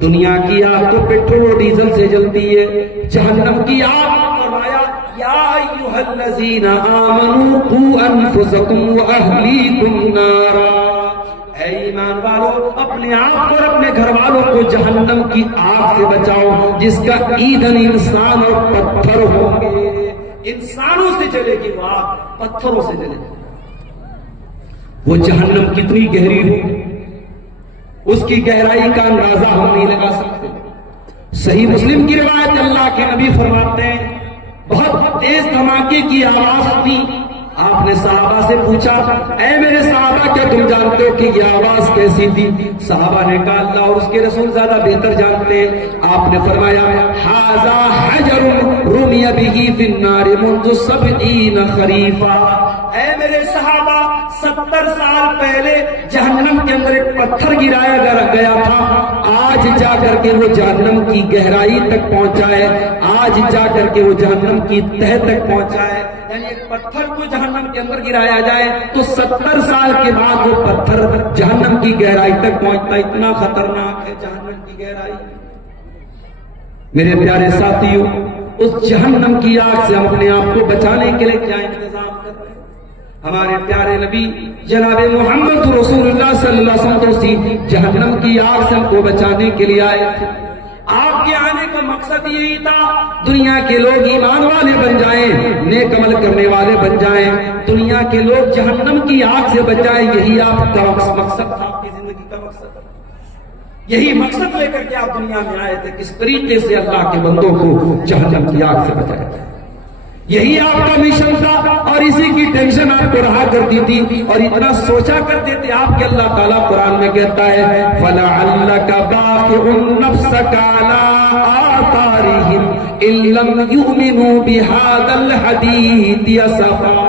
دنیا کی آگ تو پیٹرول اور ڈیزل سے جلتی ہے, جہنم کی آگ فرمایا یا ایھا الذین آمنوا قوا انفسکم واہلیکم نارا, اے اے ایمان والو اپنے آپ اور اپنے گھر والوں کو جہنم کی آگ سے بچاؤ جس کا ایندھن انسان اور پتھر ہوں گے. انسانوں سے جلے گی وہ آگ، پتھروں سے جلے گی. وہ جہنم کتنی گہری ہو اس کی گہرائی کا اندازہ ہم نہیں لگا سکتے. صحیح مسلم کی روایت، اللہ کے نبی فرماتے ہیں بہت تیز دھماکے کی آواز سنی. آپ نے صحابہ سے پوچھا اے میرے صحابہ کیا تم جانتے ہو کہ یہ آواز کیسی تھی؟ صحابہ نے کہا اللہ اور اس کے رسول زیادہ بہتر جانتے ہیں. آپ نے فرمایا ھذا حجر رمی بہ فی النار منذ 70 خریفا. اے میرے صحابہ 70 سال پہلے جہنم کے اندر ایک پتھر گرایا گیا تھا، آج جا کر کے وہ جہنم کی گہرائی تک پہنچا ہے، آج جا کر کے وہ جہنم کی تہ تک پہنچا ہے. یعنی ایک پتھر کو جہنم کے اندر گرایا جائے تو 70 سال کے بعد وہ پتھر جہنم کی گہرائی تک پہنچتا. اتنا خطرناک ہے جہنم کی گہرائی. میرے پیارے ساتھیوں، اس جہنم کی آگ سے ہم اپنے آپ کو بچانے کے لیے کیا انتظام کر رہے ہیں؟ ہمارے پیارے نبی جناب محمد رسول اللہ صلی اللہ علیہ وسلم اسی جہنم کی آگ سے ہم کو بچانے کے لیے آئے تھے. آپ کے آنے کا مقصد یہی تھا دنیا کے لوگ ایمان والے بن جائیں، نیک عمل کرنے والے بن جائیں، دنیا کے لوگ جہنم کی آگ سے بچ جائیں. یہی آپ کا مقصد تھا، آپ کی زندگی کا مقصد. یہی مقصد لے کر کے آپ دنیا میں آئے تھے، کس طریقے سے اللہ کے بندوں کو جہنم کی آگ سے بچایا جائے. یہی آپ کا مشن تھا اور اسی کی ٹینشن آپ کو رہا کرتی تھی اور اتنا سوچا کرتے تھے آپ کے. اللہ تعالیٰ قرآن میں کہتا ہے فَلَعَلَّكَ بَاخِعٌ نَفْسَكَ عَلَىٰ آثَارِهِمْ إِن لَّمْ يُؤْمِنُوا بِهَٰذَا الْحَدِيثِ أَسَفًا.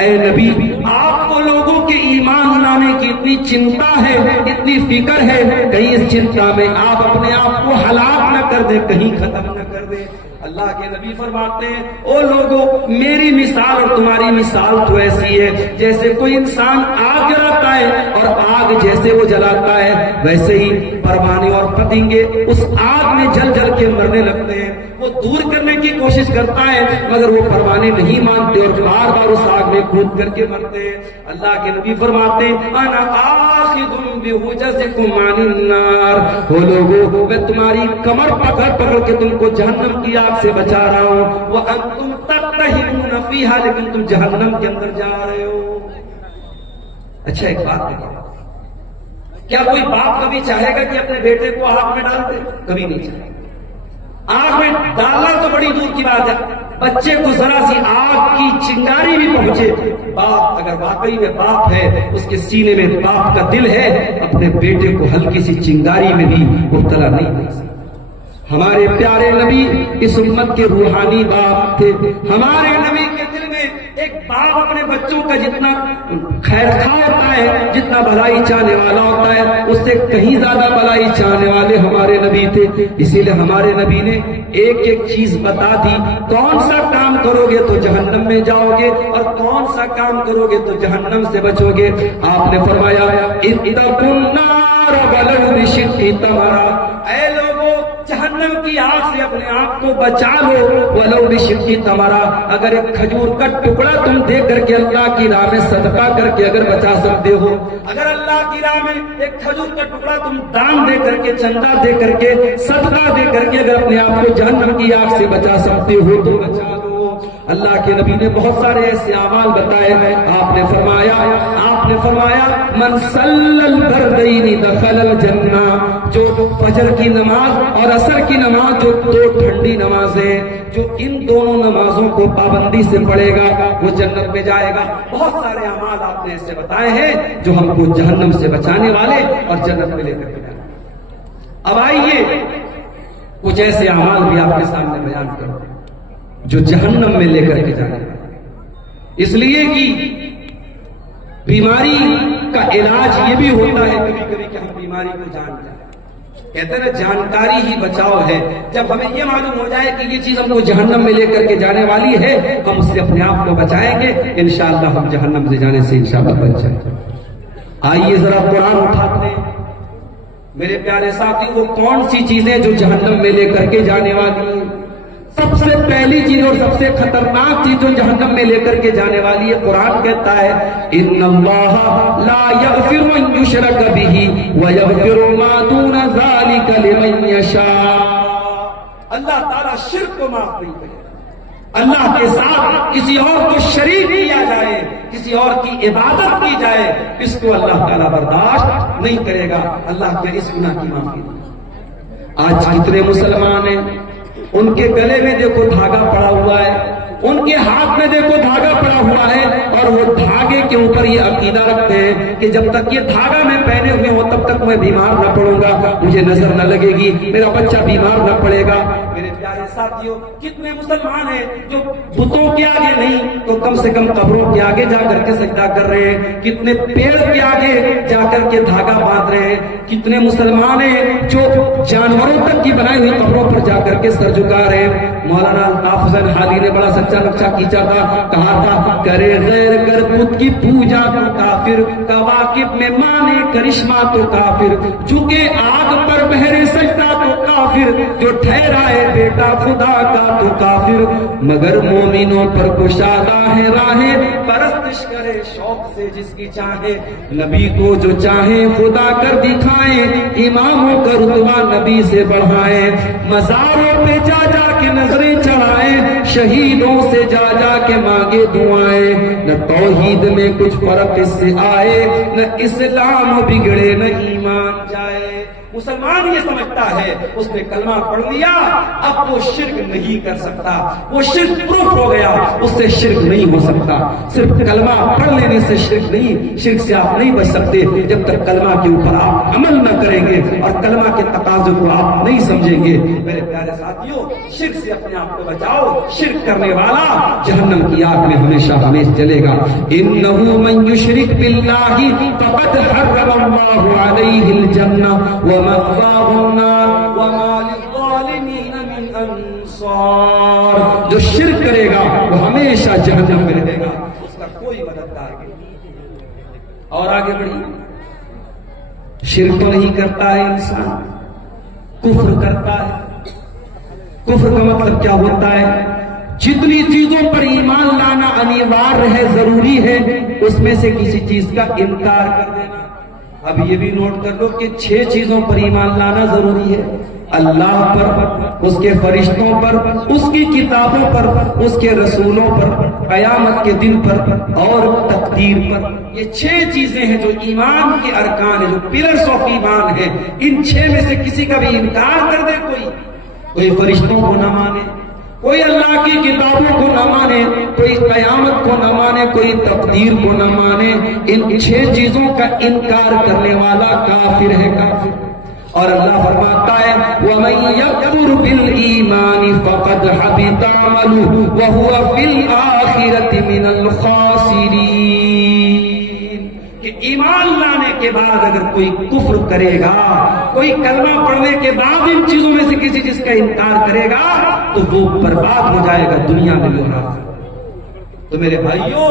اے نبی آپ کو لوگوں کے ایمان لانے کی اتنی چنتا ہے، اتنی فکر ہے، کہیں اس چنتا میں آپ اپنے آپ کو ہلاک نہ کر دیں، کہیں ختم نہ کر دیں. اللہ کے نبی فرماتے ہیں او لوگوں میری مثال اور تمہاری مثال تو ایسی ہے جیسے کوئی انسان آگ جلاتا ہے اور آگ جیسے وہ جلاتا ہے ویسے ہی پروانے اور پتنگے اس آگ میں جل جل کے مرنے لگتے ہیں. وہ دور کرنے کی کوشش کرتا ہے مگر وہ پروانے نہیں مانتے اور بار بار اس آگ میں کود کر کے مرتے ہیں. اللہ کے نبی فرماتے ہیں انا آخذ بحجزکم عن النار. وہ لوگوں میں تمہاری کمر پکڑ پکڑ کے تم کو جہنم کی آگ سے بچا رہا ہوں. وانتم تقتحمون فیہا، لیکن تم جہنم کے اندر جا رہے ہو. اچھا ایک بات بتاؤ، کیا کوئی باپ کبھی چاہے گا کہ اپنے بیٹے کو آگ میں ڈال دے؟ کبھی نہیں چاہے گا. آگ میں ڈالنا تو بڑی دور کی بات ہے، بچے کو ذرا سی آگ کی چنگاری بھی پہنچے، باپ اگر واقعی میں باپ ہے، اس کے سینے میں باپ کا دل ہے، اپنے بیٹے کو ہلکی سی چنگاری میں بھی مبتلا نہیں کر سکتا. ہمارے پیارے نبی اس امت کے روحانی باپ تھے. ہمارے نبی کے دل میں ایک باپ اپنے بچوں کا جتنا خیر خواہ ہوتا ہے، جتنا بھلائی چاہنے والا ہوتا ہے، اس سے کہیں زیادہ بھلائی چاہنے والے ہمارے نبی تھے. اسی لیے ہمارے نبی نے ایک ایک چیز بتا دی، کون سا کام کرو گے تو جہنم میں جاؤ گے اور کون سا کام کرو گے تو جہنم سے بچو گے. آپ نے فرمایا اتقوا النار ولو بشق تمرہ. اے لوگوں جہنم کی آگ سے اپنے آپ کو بچا لو ولو بشق تمرہ. اگر ایک کھجور کا ٹکڑا تم دے کر کے اللہ کی راہ میں صدقہ کر کے اگر بچا سکتے ہو، اگر اللہ کی راہ میں ایک کھجور کا ٹکڑا تم دان دے کر کے، چندہ دے کر کے، صدقہ دے کر کے اگر اپنے آپ کو جہنم کی آگ سے بچا سکتے ہو تو بچا لو. اللہ کے نبی نے بہت سارے ایسے اعمال بتائے. آپ نے فرمایا من صلی البردین دخل الجنہ. جو فجر کی نماز اور عصر کی نماز، جو دو ٹھنڈی نمازیں، جو ان دونوں نمازوں کو پابندی سے پڑھے گا وہ جنت میں جائے گا. بہت سارے اعمال آپ نے ایسے بتائے ہیں جو ہم کو جہنم سے بچانے والے اور جنت میں لے کر کے جائیں. اب آئیے کچھ ایسے اعمال بھی آپ کے سامنے بیان کرو جو جہنم میں لے کر کے جانے والے. اس لیے کہ بیماری کا علاج یہ بھی ہوتا ہے کبھی کبھی کہ ہم بیماری کو جان جائیں. کہتے ہیں نا جانکاری ہی بچاؤ ہے. جب ہمیں یہ معلوم ہو جائے کہ یہ چیز ہم کو جہنم میں لے کر کے جانے والی ہے، ہم اس سے اپنے آپ کو بچائیں گے. انشاءاللہ ہم جہنم سے جانے سے انشاءاللہ بچ جائیں گے. آئیے ذرا قرآن اٹھاتے ہیں. میرے پیارے ساتھی وہ کون سی چیزیں جو جہنم میں لے کر کے جانے والی ہیں؟ سب سے پہلی چیز اور سب سے خطرناک چیز جو جہنم میں لے کر کے جانے والی ہے، قرآن کہتا ہے ان اللہ لا یغفر ان یشرک بہ ویغفر ما دون ذلک لمن یشاء۔ اللہ تعالیٰ شرک کو معاف نہیں کرے، اللہ کے ساتھ کسی اور کو شریک کیا جائے، کسی اور کی عبادت کی جائے، اس کو اللہ تعالیٰ برداشت نہیں کرے گا۔ اللہ کے اس گناہ کی معافی نہیں۔ آج کتنے مسلمان ہیں، ان کے گلے میں دیکھو دھاگا پڑا ہوا ہے، ان کے ہاتھ میں دیکھو دھاگا پڑا ہوا ہے، اور وہ دھاگے کے اوپر یہ عقیدہ رکھتے ہیں کہ جب تک یہ دھاگا میں پہنے ہوئے ہوں تب تک میں بیمار نہ پڑوں گا، مجھے نظر نہ لگے گی، میرا بچہ بیمار نہ پڑے گا۔ میرے پیارے ساتھیوں، کتنے مسلمان ہیں جو بتوں کے آگے نہیں تو کم سے کم قبروں کے آگے جا کر کے سجدہ کر رہے ہیں، کتنے پیڑ کے آگے جا کر کے دھاگا باندھ رہے ہیں، کتنے مسلمان ہیں جو جانوروں تک کی بنائی ہوئی قبروں پر جا کر کے سر جھکا رہے ہیں۔ مولانا الطاف حسین حالی نے بڑا سچا نقشہ کھینچا تھا، کہا تھا کرے غیر کر بت کی پوجا تو کافر، کواکب میں مانے کرشمہ تو کافر، جھکے آگ پر بہرے سجدہ تو کافر، جو ٹھہرائے بیٹا خدا کا تو کافر، مگر مومنوں پر کشادہ ہے راہیں، پرستش کرے شوق سے جس کی چاہے، نبی کو جو چاہے خدا کر دکھائیں، اماموں کا رتبہ نبی سے بڑھائیں، مزاروں پہ جا جا کے نظریں چڑھائیں، شہیدوں سے جا جا کے مانگے دعائیں، نہ توحید میں کچھ فرق اس سے آئے، نہ اسلام بگڑے نہ ایمان جائے۔ مسلمان یہ سمجھتا ہے اس نے کلمہ پڑھ لیا اب وہ شرک نہیں کر سکتا، وہ شرک پروف ہو گیا، اس سے شرک نہیں ہو سکتا۔ صرف کلمہ پڑھ لینے سے شرک نہیں، شرک سے آپ نہیں بچ سکتے جب تک کلمہ کے اوپر آپ عمل نہ کریں گے اور کلمہ کے تقاضے کو آپ نہیں سمجھیں گے۔ میرے پیارے ساتھیوں، شرک سے اپنے آپ کو بچاؤ، شرک کرنے والا جہنم کی آگ میں ہمیشہ ہمیشہ جلے گا۔ انہ من یشرک باللہ فقد حرم اللہ علیہ الجنہ ومأواہ النار وما للظالمین من انصار۔ جو شرک کرے گا وہ ہمیشہ جہنم میں رہے گا، اس کا کوئی مددگار نہیں۔ اور آگے بڑھیے، شرک تو نہیں کرتا ہے انسان، کفر کرتا ہے۔ کفر کا مطلب کیا ہوتا ہے؟ جتنی چیزوں پر ایمان لانا انیوار ہے، ضروری ہے، اس میں سے کسی چیز کا انکار کر دینا۔ اب یہ بھی نوٹ کر لو کہ 6 چیزوں پر ایمان لانا ضروری ہے، اللہ پر، اس کے فرشتوں پر، اس کی کتابوں پر، اس کے رسولوں پر، قیامت کے دن پر اور تقدیر پر۔ یہ 6 چیزیں ہیں جو ایمان کے ارکان ہیں، جو پلرز آف ایمان ہیں۔ ان 6 میں سے کسی کا بھی انکار کر دے، کوئی فرشتوں کو نہ مانے، کوئی اللہ کی کتابوں کو نہ مانے، کوئی قیامت کو نہ مانے، کوئی تقدیر کو نہ مانے، ان 6 چیزوں کا انکار کرنے والا کافر ہے، کافر۔ اور اللہ فرماتا ہے وَمَن يَكْفُرْ بِالْإِيمَانِ فَقَدْ حَبِطَ عَمَلُهُ وَهُوَ فِي الْآخِرَةِ مِنَ الْخَاسِرِينَ۔ کہ ایمان لانے کے بعد اگر کوئی کفر کرے گا، کوئی کلمہ پڑھنے کے بعد ان چیزوں میں سے کسی چیز کا انکار کرے گا تو وہ برباد ہو جائے گا دنیا میں بھی اور آخرت۔ تو میرے بھائیوں،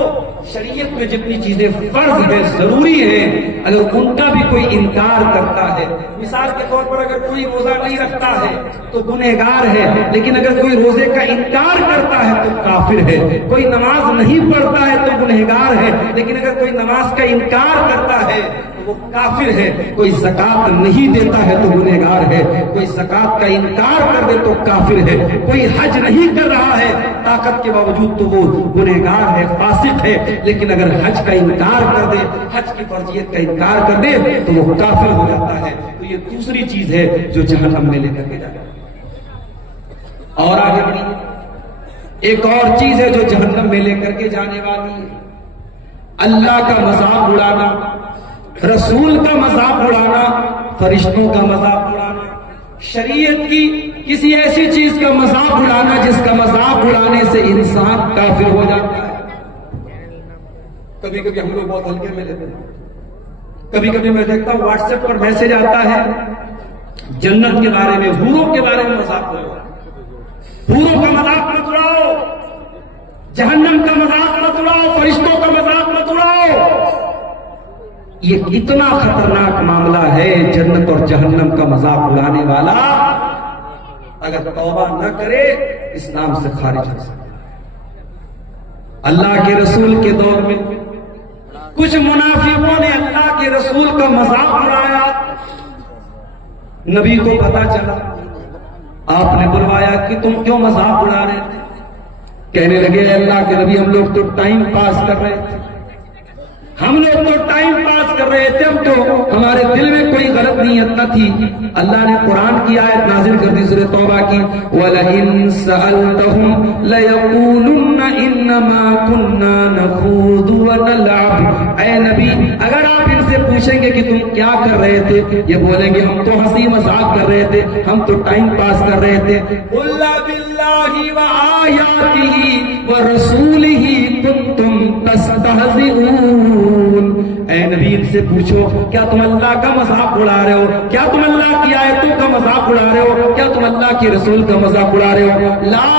شریعت میں جتنی چیزیں فرض ہیں، ضروری ہیں، اگر ان کا بھی کوئی انکار کرتا ہے، مثال کے طور پر اگر کوئی روزہ نہیں رکھتا ہے تو گنہگار ہے، لیکن اگر کوئی روزے کا انکار کرتا ہے تو کافر ہے۔ کوئی نماز نہیں پڑھتا ہے تو گنہگار ہے، لیکن اگر کوئی نماز کا انکار کرتا ہے وہ کافر ہے۔ کوئی زکات نہیں دیتا ہے تو گنہگار ہے، کوئی زکات کا انکار کر دے تو کافر ہے، کوئی حج نہیں کر رہا ہے طاقت کے باوجود تو وہ گنہگار ہے، فاسق ہے، لیکن اگر حج کا انکار کر دے، حج کی فرضیت کا انکار کر دے تو وہ کافر ہو جاتا ہے۔ تو یہ دوسری چیز ہے جو جہنم میں لے کر کے جاتا ہے۔ اور آگے بڑھیے، ایک اور چیز ہے جو جہنم میں لے کر کے جانے والی ہے، اللہ کا مذاق اڑانا، رسول کا مذاق اڑانا، فرشتوں کا مذاق اڑانا، شریعت کی کسی ایسی چیز کا مذاق اڑانا جس کا مذاق اڑانے سے انسان کافر ہو جاتا ہے۔ کبھی کبھی ہم لوگ بہت ہلکے میں لیتے ہیں، کبھی کبھی میں دیکھتا ہوں واٹس ایپ پر میسج آتا ہے جنت کے بارے میں، حوروں کے بارے میں مذاق اڑاؤ، حوروں کا مذاق مت اڑاؤ، جہنم کا مذاق مت اڑاؤ، فرشتوں کا مذاق مت اڑاؤ۔ یہ اتنا خطرناک معاملہ ہے، جنت اور جہنم کا مذاق اڑانے والا اگر توبہ نہ کرے اسلام سے خارج ہو سکتا۔ اللہ کے رسول کے دور میں کچھ منافقوں نے اللہ کے رسول کا مذاق اڑایا، نبی کو پتا چلا، آپ نے بلوایا کہ تم کیوں مذاق اڑا رہے تھے؟ کہنے لگے اللہ کے نبی ہم لوگ تو ٹائم پاس کر رہے تھے، ہم لوگ تو ٹائم پاس کر رہے تھے، ہم تو ہمارے دل میں کوئی غلط نیت نہ تھی۔ اللہ نے قرآن کی آیت نازل کر دی سورہ توبہ کی، وَلَئِن سَأَلْتَهُمْ لَيَقُولُنَّ إِنَّمَا كُنَّا نَخُوضُ وَنَلْعَبُ۔ اے نبی اگر آپ ان سے پوچھیں گے کہ تم کیا کر رہے تھے، یہ بولیں گے ہم تو ہنسی مذاق کر رہے تھے، ہم تو ٹائم پاس کر رہے تھے۔ قُلْ بِاللَّهِ وَآيَاتِهِ وَرَسُولِهِ كُنتُمْ تَسْتَهْزِئُونَ۔ اے نبی ان سے پوچھو کیا تم اللہ کا مذاق اڑا رہے ہو؟ کیا تم اللہ کی آیتوں کا مذاق اڑا رہے ہو؟ کیا تم اللہ کے رسول کا مذاق اڑا رہے ہو؟ لا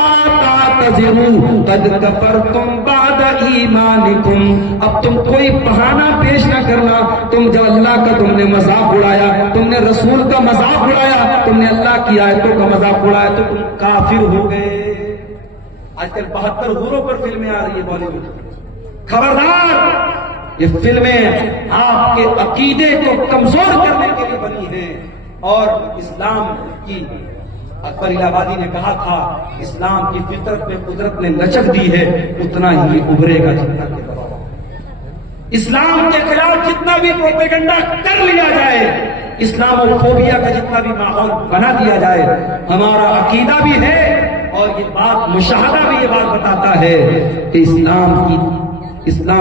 تعتذروا قد کفرتم بعد ایمانکم۔ اب تم کوئی بہانہ پیش نہ کرنا، تم جب اللہ کا تم نے مذاق اڑایا، تم نے رسول کا مذاق اڑایا، تم نے اللہ کی آیتوں کا مذاق اڑایا تو تم کافر ہو گئے۔ آج کل 72 حوروں پر فلمیں آ رہی ہے بالی ووڈ، خبردار یہ فلمیں آپ کے عقیدے کو کمزور کرنے کے لیے بنی ہیں۔ اور اسلام کی اکبر الہ آبادی نے کہا تھا اسلام کی فطرت میں قدرت نے لچک دی ہے، اتنا ہی ابھرے گا جتنا کہ دباؤ۔ اسلام کے خلاف جتنا بھی پروپیگنڈا کر لیا جائے، اسلام فوبیا کا جتنا بھی ماحول بنا دیا جائے، ہمارا عقیدہ بھی ہے اور یہ بات مشاہدہ بھی یہ بات بتاتا ہے کہ اسلام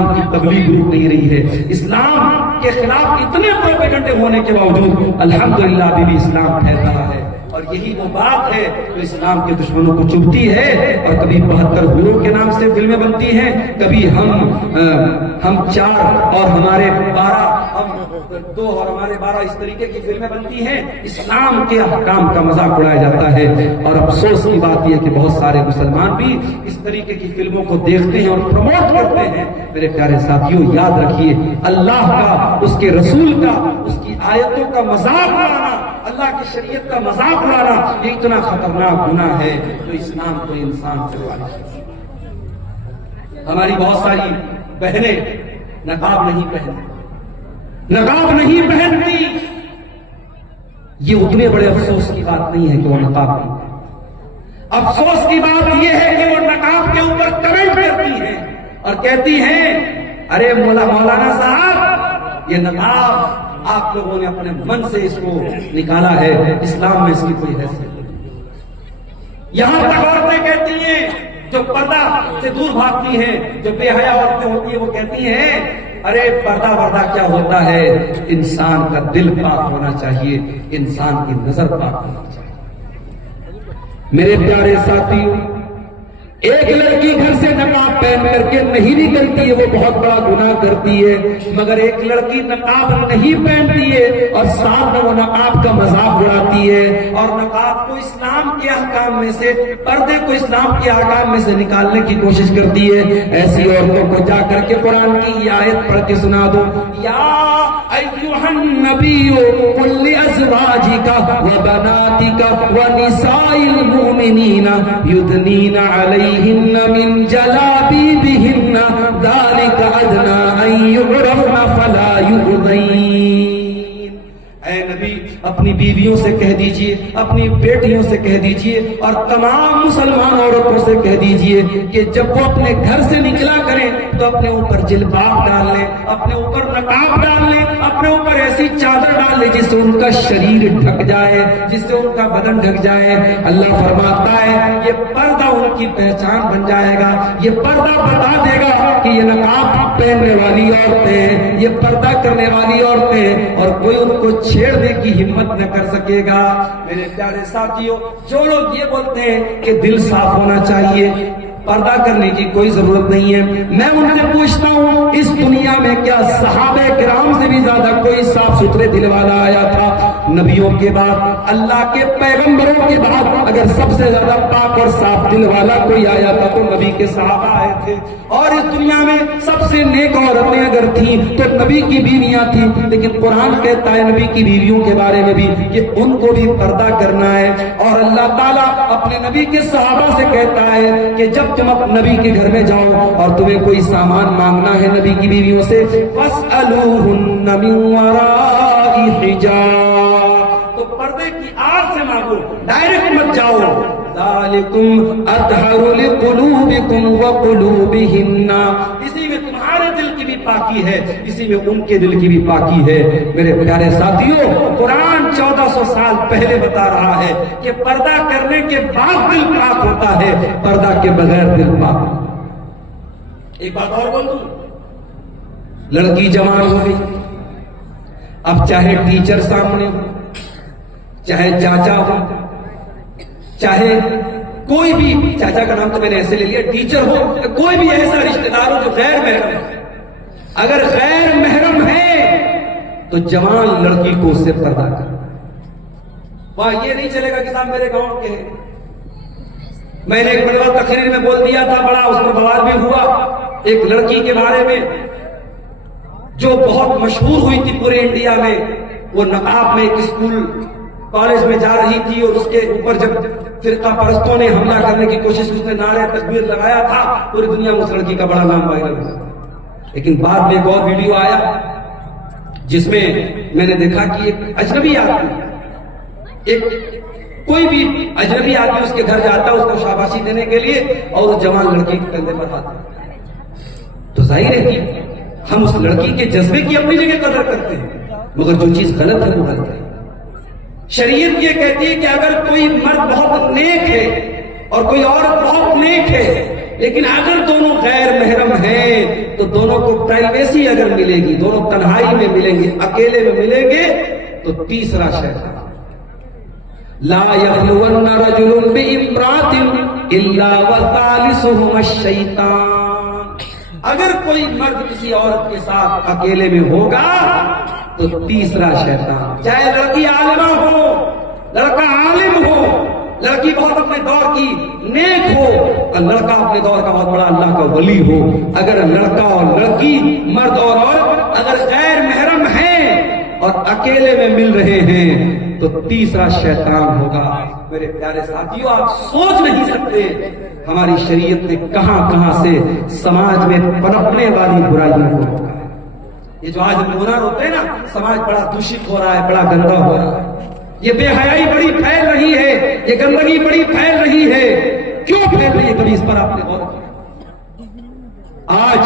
کی تبلیغ رک نہیں رہی ہے۔ اسلام کے خلاف اتنے پروپیگنڈے ہونے کے باوجود الحمدللہ ابھی بھی اسلام پھیل رہا ہے، اور یہی وہ بات ہے جو اسلام کے دشمنوں کو چبھتی ہے۔ اور کبھی 72 حوروں کے نام سے فلمیں بنتی ہیں، کبھی ہم 4 اور ہمارے 12، ہم 2 اور ہمارے 12، اس طریقے کی فلمیں بنتی ہیں، اسلام کے احکام کا مذاق اڑایا جاتا ہے۔ اور افسوس کی بات یہ کہ بہت سارے مسلمان بھی اس طریقے کی فلموں کو دیکھتے ہیں اور پروموٹ کرتے ہیں۔ میرے پیارے ساتھیوں یاد رکھیے، اللہ کا، اس کے رسول کا، اس کی آیتوں کا مذاق اڑانا، اللہ کی شریعت کا مذاق اڑانا یہ اتنا خطرناک گناہ ہے جو اسلام کو انسان سے خارج ہے۔ ہماری بہت ساری بہنیں نقاب نہیں پہنتی، یہ اتنے بڑے افسوس کی بات نہیں ہے کہ وہ نقاب نہیں پہنتی۔ افسوس کی بات یہ ہے کہ وہ نقاب کے اوپر کمنٹ کرتی ہیں اور کہتی ہیں ارے مولانا صاحب یہ نقاب آپ لوگوں نے اپنے من سے اس کو نکالا ہے، اسلام میں اس کی کوئی حیثیت نہیں۔ یہاں تک عورتیں کہتی ہیں جو پردہ سے دور بھاگتی ہیں، جو بے حیا عورتیں ہوتی ہیں، وہ کہتی ہیں ارے پردہ کیا ہوتا ہے، انسان کا دل پاک ہونا چاہیے، انسان کی نظر پاک ہونا چاہیے۔ میرے پیارے ساتھیوں، ایک لڑکی گھر سے نقاب پہن کر کے نہیں نکلتی ہے وہ بہت بڑا گناہ کرتی ہے، مگر ایک لڑکی نقاب نہیں پہنتی ہے اور ساتھ میں وہ نقاب کا مذاق اڑاتی ہے اور نقاب کو اسلام کے احکام میں سے، پردے کو اسلام کے احکام میں سے نکالنے کی کوشش کرتی ہے۔ ایسی عورتوں کو جا کر کے قرآن کی یہ آیت پڑھ کے سنا دو، یا ایھا النبی قل لازواجک وبناتک ونساء المؤمنین یدنین علیہن من جلابیبہن ذلک ادنی ان یعرفن فلا یؤذین۔ اے نبی اپنی بیویوں سے کہہ دیجئے، اپنی بیٹیوں سے کہہ دیجئے اور تمام مسلمان عورتوں سے کہہ دیجئے کہ جب وہ اپنے گھر سے نکلا کریں تو اپنے اوپر جلباب ڈال لیں، اپنے اوپر نقاب ڈال لیں، اپنے اوپر ایسی چادر ڈال لیں جس سے ان کا شریر ڈھک جائے، جس سے ان کا بدن ڈھک جائے۔ اللہ فرماتا ہے یہ پردہ ان کی پہچان بن جائے گا، یہ پردہ بتا دے گا کہ یہ نقاب پہننے والی عورتیں، یہ پردہ کرنے والی عورتیں، اور کوئی ان کو چھیڑنے کی ہمت نہ کر سکے گا۔ میرے پیارے ساتھیوں، جو لوگ یہ بولتے ہیں کہ دل صاف ہونا چاہیے، پردہ کرنے کی کوئی ضرورت نہیں ہے، میں ان سے پوچھتا ہوں اس دنیا میں کیا صحابہ کرام سے بھی زیادہ کوئی صاف ستھرے دل والا آیا تھا؟ نبیوں کے بعد، اللہ کے پیغمبروں کے بعد اگر سب سے زیادہ پاک اور صاف دل والا کوئی آیا تھا تو نبی کے صحابہ آئے تھے، اور اس دنیا میں سب سے نیک عورتیں اگر تھیں تو نبی کی بیویاں تھیں، لیکن قرآن کہتا ہے نبی کی بیویوں کے بارے میں بھی کہ ان کو بھی پردہ کرنا ہے. اور اللہ تعالیٰ اپنے نبی کے صحابہ سے کہتا ہے کہ جب تم اپنے نبی کے گھر میں جاؤ اور تمہیں کوئی سامان مانگنا ہے نبی کی بیویوں سے، فَاسْأَلُوهُنَّ مِنْ وَرَاءِ حِجَابٍ، تو پردے کی آڑ سے مانگو، ڈائریکٹ مت جاؤ. ذَلِكُمْ أَطْهَرُ لِقُلُوبِكُمْ وَقُلُوبِهِنَّ، اسی میں تمہارے دل کی بھی پاکی ہے، اسی میں ان کے دل کی بھی پاکی ہے. میرے پیارے ساتھیوں، قرآن 1400 سال پہلے بتا رہا ہے کہ پردہ کرنے کے بعد دل پاک ہوتا ہے، پردہ کے بغیر دل پاک ہوتا ہے. ایک بات اور بول دوں، لڑکی جوان ہو گئی، اب چاہے ٹیچر سامنے ہو، چاہے چاچا ہو، چاہے کوئی بھی، چاچا کا نام تو میں نے ایسے لے لیا، ٹیچر ہو، کوئی بھی ایسا رشتہ دار ہو جو غیر محرم ہے، اگر غیر محرم ہے تو جوان لڑکی کو اس سے پردہ کر. وہاں یہ نہیں چلے گا کہ صاحب میرے گاؤں کے ہیں. میں نے ایک مرتبہ تقریر میں بول دیا تھا، بڑا اس پر بوال بھی ہوا، ایک لڑکی کے بارے میں جو بہت مشہور ہوئی تھی پورے انڈیا میں. وہ نقاب میں ایک اسکول کالج میں جا رہی تھی اور اس کے اوپر جب فرقہ پرستوں نے حملہ کرنے کی کوشش، اس نے نعرہ تکبیر لگایا تھا، پوری دنیا میں اس لڑکی کا بڑا نام وائرل ہوا. لیکن بعد میں ایک اور ویڈیو آیا جس میں میں نے دیکھا کہ ایک اجنبی آدمی، ایک کوئی بھی اجنبی آدمی اس کے گھر جاتا ہے اس کو شاباشی دینے کے لیے اور اس جوان لڑکی کے کندھے پر ہاتھ رکھتا ہے. تو ظاہر ہے کہ ہم اس لڑکی کے جذبے کی اپنی جگہ قدر کرتے ہیں، مگر جو چیز غلط ہے وہ غلط ہے. شریعت یہ کہتی ہے کہ اگر کوئی مرد بہت نیک ہے اور کوئی عورت بہت نیک ہے، لیکن اگر دونوں غیر محرم ہیں تو دونوں کو پرائیویسی اگر ملے گی، دونوں تنہائی میں ملیں گے، اکیلے میں ملیں گے، تو تیسرا شیطان، لا یخلون رجل بامرأة الا وثالثهما الشیطان، اگر کوئی مرد کسی عورت کے ساتھ اکیلے میں ہوگا تو تیسرا شیطان، چاہے لڑکی عالمہ ہو، لڑکا عالم ہو، لڑکی بہت اپنے دور کی نیک ہو اور لڑکا اپنے دور کا بہت بڑا اللہ کا ولی ہو، اگر لڑکا اور لڑکی، مرد اور عورت اگر غیر محرم ہیں اور اکیلے میں مل رہے ہیں تو تیسرا شیطان ہوگا. میرے پیارے ساتھیوں، آپ سوچ نہیں سکتے ہماری شریعت نے کہاں کہاں سے سماج میں پنپنے والی برائیوں کو روکا ہے. یہ جو آج گناہ ہوتے ہیں نا، سماج بڑا دشت ہو رہا ہے، بڑا گندا ہو رہا ہے، یہ بے حیائی بڑی پھیل رہی ہے، یہ گندگی بڑی پھیل رہی ہے. کیوں پھیل رہی ہے؟ کبھی اس پر آپ نے غور کیا؟ آج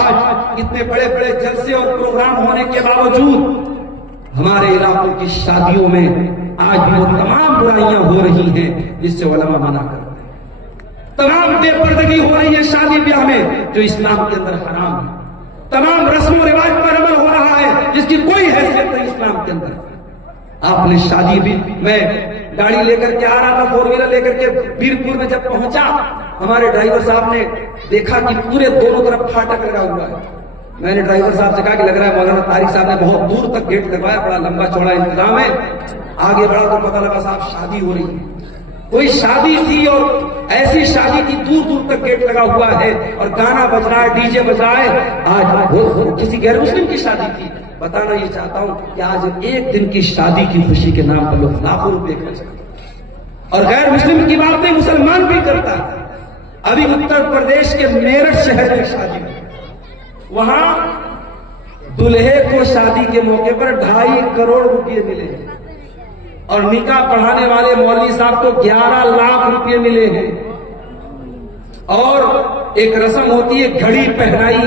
اتنے بڑے بڑے جلسے اور پروگرام ہونے کے باوجود ہمارے علاقوں کی شادیوں میں آج بھی وہ تمام برائیاں ہو رہی ہیں جس سے علماء منع کرتے ہیں. تمام بے پردگی ہو رہی ہے شادی بیاہ میں جو اسلام کے اندر حرام ہے. تمام رسم و رواج پر عمل ہو رہا ہے جس کی کوئی حیثیت نہیں اسلام کے اندر. آپ نے شادی بھی، میں گاڑی لے کر کے آ رہا تھا، 4 ویلر لے کر کے بیرپور میں جب پہنچا، ہمارے ڈرائیور صاحب نے دیکھا کہ پورے دونوں طرف پھاٹک لگا ہوا ہے. میں نے ڈرائیور صاحب سے کہا کہ لگ رہا ہے مولانا طارق صاحب نے بہت دور تک گیٹ لگوایا، بڑا لمبا چوڑا انتظام ہے. آگے بڑھا تو پتہ لگا صاحب شادی ہو رہی ہے. کوئی شادی تھی اور ایسی شادی کی دور دور تک گیٹ لگا ہوا ہے اور گانا بج رہا ہے، ڈی جے بج رہا ہے. آج وہ کسی غیر مسلم کی شادی تھی. بتانا یہ چاہتا ہوں کہ آج ایک دن کی شادی کی خوشی کے نام پر لوگ لاکھوں روپے خرچ کرتے ہیں اور غیر مسلم کی باتیں مسلمان بھی کرتا ہے. ابھی اتر پردیش کے میرٹھ شہر میں شادی ہوئی، وہاں دلہے کو شادی کے موقع پر 2.5 کروڑ روپے ملے ہیں اور نکاح پڑھانے والے مولوی صاحب کو 11 لاکھ روپے ملے ہیں. اور ایک رسم ہوتی ہے گھڑی پہنائی،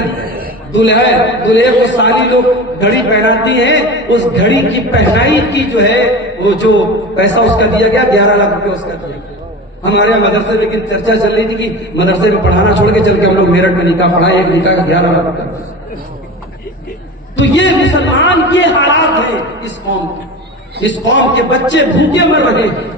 دلہے کو سالی لوگ گھڑی پہناتی ہیں، اس گھڑی کی پہنائی کی جو ہے وہ جو پیسہ اس کا دیا گیا 11 لاکھ روپے اس کا دیا گیا. ہمارے یہاں مدرسے میں لیکن چرچا چل رہی تھی کہ مدرسے میں پڑھانا چھوڑ کے چل کے ہم لوگ میرٹھ میں نکاح پڑھائے، ایک نکاح کا 11 لاکھ روپے. تو یہ مسلمان کے حالات ہیں اس قوم کے. اس قوم کے بچے بھوکے مر رہے ہیں،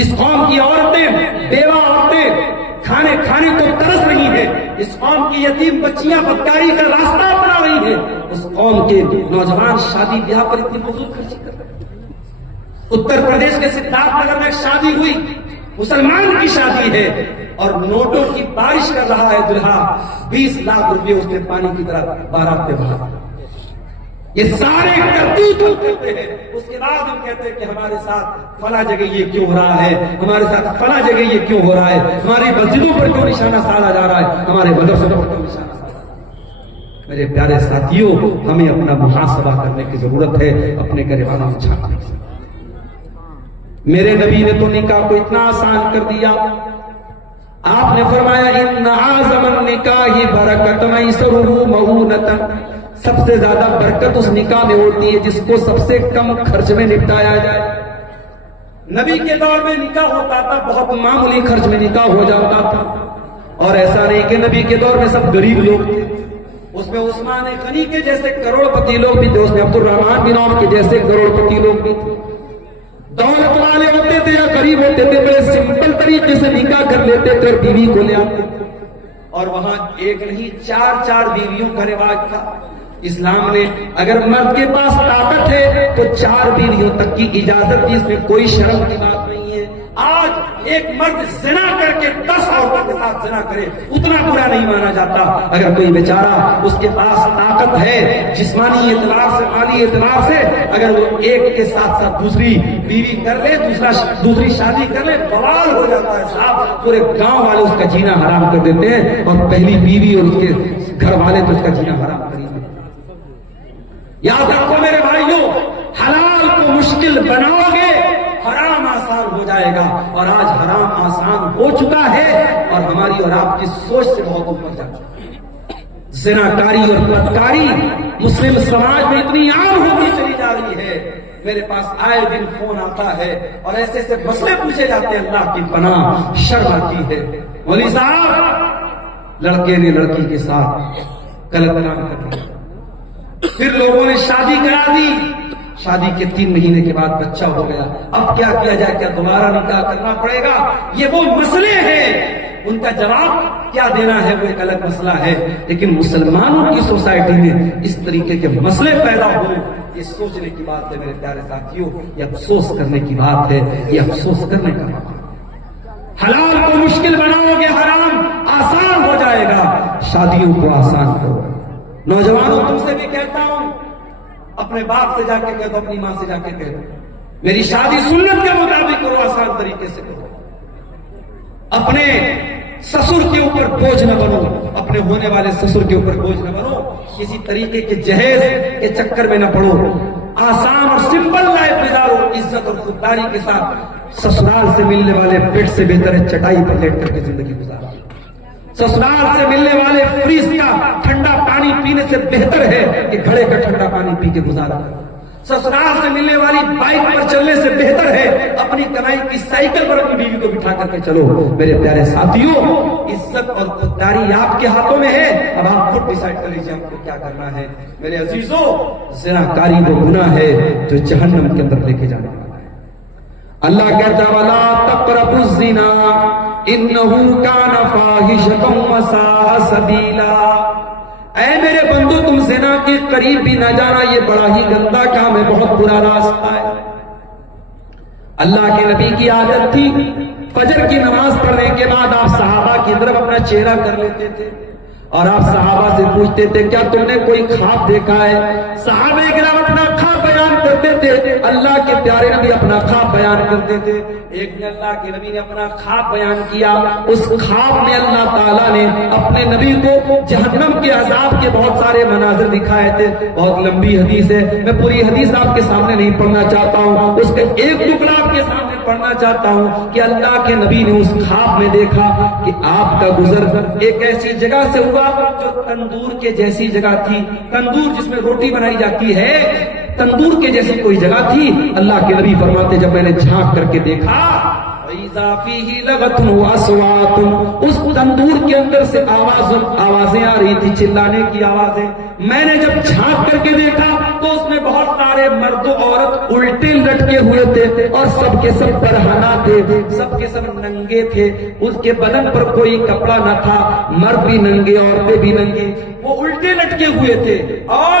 اس قوم کی عورتیں، بیوہ عورتیں کھانے کو ترس رہی ہیں، اس قوم کی یتیم بچیاں بدکاری کا راستہ اپنا رہی ہیں، اس قوم کے نوجوان شادی بیاہ پر اتنی فضول خرچی کر رہے ہیں. اتر پردیش کے سدھارتھ نگر میں ایک شادی ہوئی، مسلمان کی شادی ہے اور نوٹوں کی بارش کر رہا ہے دلہا. 20 لاکھ روپے اس نے پانی کی طرح بارات پہ بہا. یہ سارے کرتوت ہم کرتے ہیں، اس کے بعد ہم کہتے ہیں کہ ہمارے ساتھ فلاں جگہ یہ کیوں ہو رہا ہے، ہمارے ساتھ فلاں جگہ یہ کیوں ہو رہا ہے، ہماری مسجدوں پر کیوں نشانہ سادا جا رہا ہے، ہمارے مدرسوں پر کیوں نشانہ سادا جا رہا ہے۔ میرے پیارے ساتھیوں، ہمیں اپنا محاسبہ کرنے کی ضرورت ہے، اپنے گریبانوں میں جھانکنے کی ضرورت ہے۔ میرے نبی نے تو نکاح کو اتنا آسان کر دیا، آپ نے فرمایا ان اعظم النکاح برکۃ ایسرہ مؤونۃ، سب سے زیادہ برکت اس نکاح میں ہوتی ہے جس کو سب سے کم خرچ میں نپٹایا جائے۔ نبی کے دور میں نکاح ہوتا تھا، بہت معمولی خرچ میں نکاح ہو جاتا تھا، اور ایسا نہیں کہ نبی کے دور میں سب غریب لوگ تھے، اس میں عثمان غنی کے جیسے کروڑ پتی لوگ بھی تھے، اس میں عبد الرحمن بن عوف کے جیسے کروڑ پتی لوگ بھی تھے۔ دولت والے ہوتے تھے یا غریب ہوتے تھے، بڑے سمپل طریقے سے نکاح کر لیتے تھے اور بیوی کو لے آتے تھے، اور وہاں ایک نہیں چار بیویوں کا رواج تھا۔ اسلام نے اگر مرد کے پاس طاقت ہے تو 4 بیویوں تک کی اجازت دی، اس میں کوئی شرم کی بات نہیں ہے۔ آج ایک مرد زنا کر کے 10 عورتوں کے ساتھ زنا کرے اتنا برا نہیں مانا جاتا، اگر کوئی بیچارہ اس کے پاس طاقت ہے جسمانی اعتبار سے، مالی اعتبار سے، اگر وہ ایک کے ساتھ ساتھ دوسری بیوی کر لے، دوسری شادی کر لے، بوال ہو جاتا ہے صاحب، پورے گاؤں والے اس کا جینا حرام کر دیتے ہیں، اور پہلی بیوی اور اس کے گھر والے تو اس کا جینا حرام کر دیتے ہیں۔ یاد رکھو میرے بھائیوں، حلال کو مشکل بناؤ گے حرام آسان ہو جائے گا، اور آج حرام آسان ہو چکا ہے اور ہماری اور آپ کی سوچ سے بہت اوپر جا چکا ہے۔ زناکاری اور بدکاری مسلم سماج میں اتنی عام ہوتی چلی جا رہی ہے، میرے پاس آئے دن فون آتا ہے اور ایسے ایسے مسئلے پوچھے جاتے ہیں، اللہ کی پناہ شرم آتی ہے۔ مولوی صاحب، لڑکے نے لڑکی کے ساتھ غلط کام کر دیا، پھر لوگوں نے شادی کرا دی، شادی کے 3 مہینے کے بعد بچہ ہو گیا، اب کیا کیا جائے، کیا دوبارہ نکاح کرنا پڑے گا؟ یہ وہ مسئلے ہیں، ان کا جواب کیا دینا ہے وہ ایک الگ مسئلہ ہے، لیکن مسلمانوں کی سوسائٹی میں اس طریقے کے مسئلے پیدا ہو، یہ سوچنے کی بات ہے میرے پیارے ساتھیوں، یہ افسوس کرنے کی بات ہے، یہ افسوس کرنے کا بات ہے۔ حلال کو مشکل بناؤ گے حرام آسان ہو جائے گا، شادیوں کو آسان کرو۔ نوجوانوں تم سے بھی کہتا ہوں، اپنے باپ سے جا کے کہہ دو، اپنی ماں سے جا کے کہہ دو، میری شادی سنت کے مطابق کرو، آسان طریقے سے کرو۔ اپنے سسر کے اوپر بوجھ نہ بنو، اپنے ہونے والے سسر کے اوپر بوجھ نہ بنو، کسی طریقے کے جہیز کے چکر میں نہ پڑو، آسان اور سمپل لائف گزارو، عزت اور خودداری کے ساتھ۔ سسرال سے ملنے والے بیڈ سے بہتر ہے چٹائی پر لیٹ کر کے زندگی گزارو، سسرال سے ملنے والے فریز کا ٹھنڈا پانی پینے سے بہتر ہے کہ گھڑے کا ٹھنڈا پانی پی کے گزارا، سسرال سے ملنے والی بائک پر چلنے سے بہتر ہے اپنی کمائی کی سائیکل پر اپنی بیوی کو بٹھا کر کے چلو۔ میرے پیارے ساتھیوں، عزت اور خودداری آپ کے ہاتھوں میں ہے، اب آپ خود ڈیسائیڈ کر لیجیے آپ کو کیا کرنا ہے۔ میرے عزیزوں، زناکاری وہ گناہ ہے جو جہنم کے اندر لے کے جانے والا ہے۔ اللہ کہتا ہے وَلَا تَقْرَبُوا الزِّنَا إِنَّهُ كَانَ فَاحِشَةً وَسَاءَ سَبِيلًا، اے میرے بندو تم زنا کے قریب بھی نہ جانا، یہ بڑا ہی گندا کام ہے، بہت برا راستہ ہے۔ اللہ کے نبی کی عادت تھی فجر کی نماز پڑھنے کے بعد آپ صحابہ کی طرف اپنا چہرہ کر لیتے تھے اور آپ صحابہ سے پوچھتے تھے کیا تم نے کوئی خواب دیکھا ہے؟ صحابہ کرام اپنا خواب بیان کرتے تھے، اللہ کے پیارے نبی اپنا خواب بیان کرتے تھے۔ ایک دن اللہ کے نبی نے اپنا خواب بیان کیا، اس خواب میں اللہ تعالیٰ نے اپنے نبی کو جہنم کے عذاب کے بہت سارے مناظر دکھائے تھے۔ بہت لمبی حدیث ہے، میں پوری حدیث آپ کے سامنے نہیں پڑھنا چاہتا ہوں، اس کا ایک ٹکڑا آپ کے سامنے پڑھنا چاہتا ہوں کہ اللہ کے نبی نے اس خواب میں دیکھا کہ آپ کا گزر ایک ایسی جگہ سے ہوا جو تندور کے جیسی جگہ تھی، تندور جس میں روٹی بنائی جاتی ہے، تندور کے جیسی کوئی جگہ تھی۔ اللہ کے نبی فرماتے جب میں نے جھانک کر کے دیکھا وَإِذَا فِيهِ لَغَةٌ وَأَصْوَاتٌ، اس تندور کے اندر سے آوازیں آ رہی تھی، چلانے کی آوازیں۔ میں نے جب جھانک کر کے دیکھا تو اس میں بہت سارے مرد و عورت الٹے لٹکے ہوئے تھے اور سب کے سب برہنہ تھے، سب کے سب ننگے تھے، اس کے بدن پر کوئی کپڑا نہ تھا، مرد بھی ننگے عورتیں بھی ننگے، وہ الٹے لٹکے ہوئے تھے اور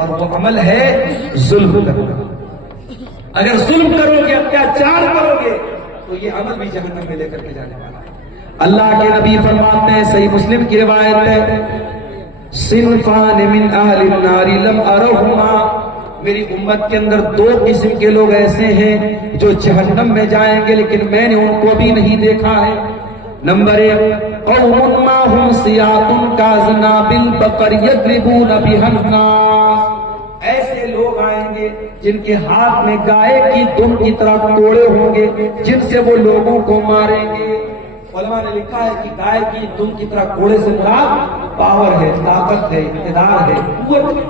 اور وہ عمل ہے ظلم کرنا. اگر ظلم کرو گے، اتیاچار کرو گے تو یہ عمل بھی جہنم میں لے کر کے جانے والا ہے. اللہ کے نبی فرماتے ہیں، صحیح مسلم کی روایت ہے، صنفان من اہل النار لم ارہما، میری امت کے اندر 2 قسم کے لوگ ایسے ہیں جو جہنم میں جائیں گے لیکن میں نے ان کو بھی نہیں دیکھا ہے. نمبر 1، قوم معهم سیاط کاذناب البقر یضربون بها الناس، ایسے لوگ آئیں گے جن کے ہاتھ میں گائے کی دم کی طرح کوڑے ہوں گے جن سے وہ لوگوں کو ماریں گے. علماء نے لکھا ہے کہ گائے کی دم کی طرح کوڑے سے مراد پاور ہے، طاقت ہے، اقتدار ہے، قوت ہے.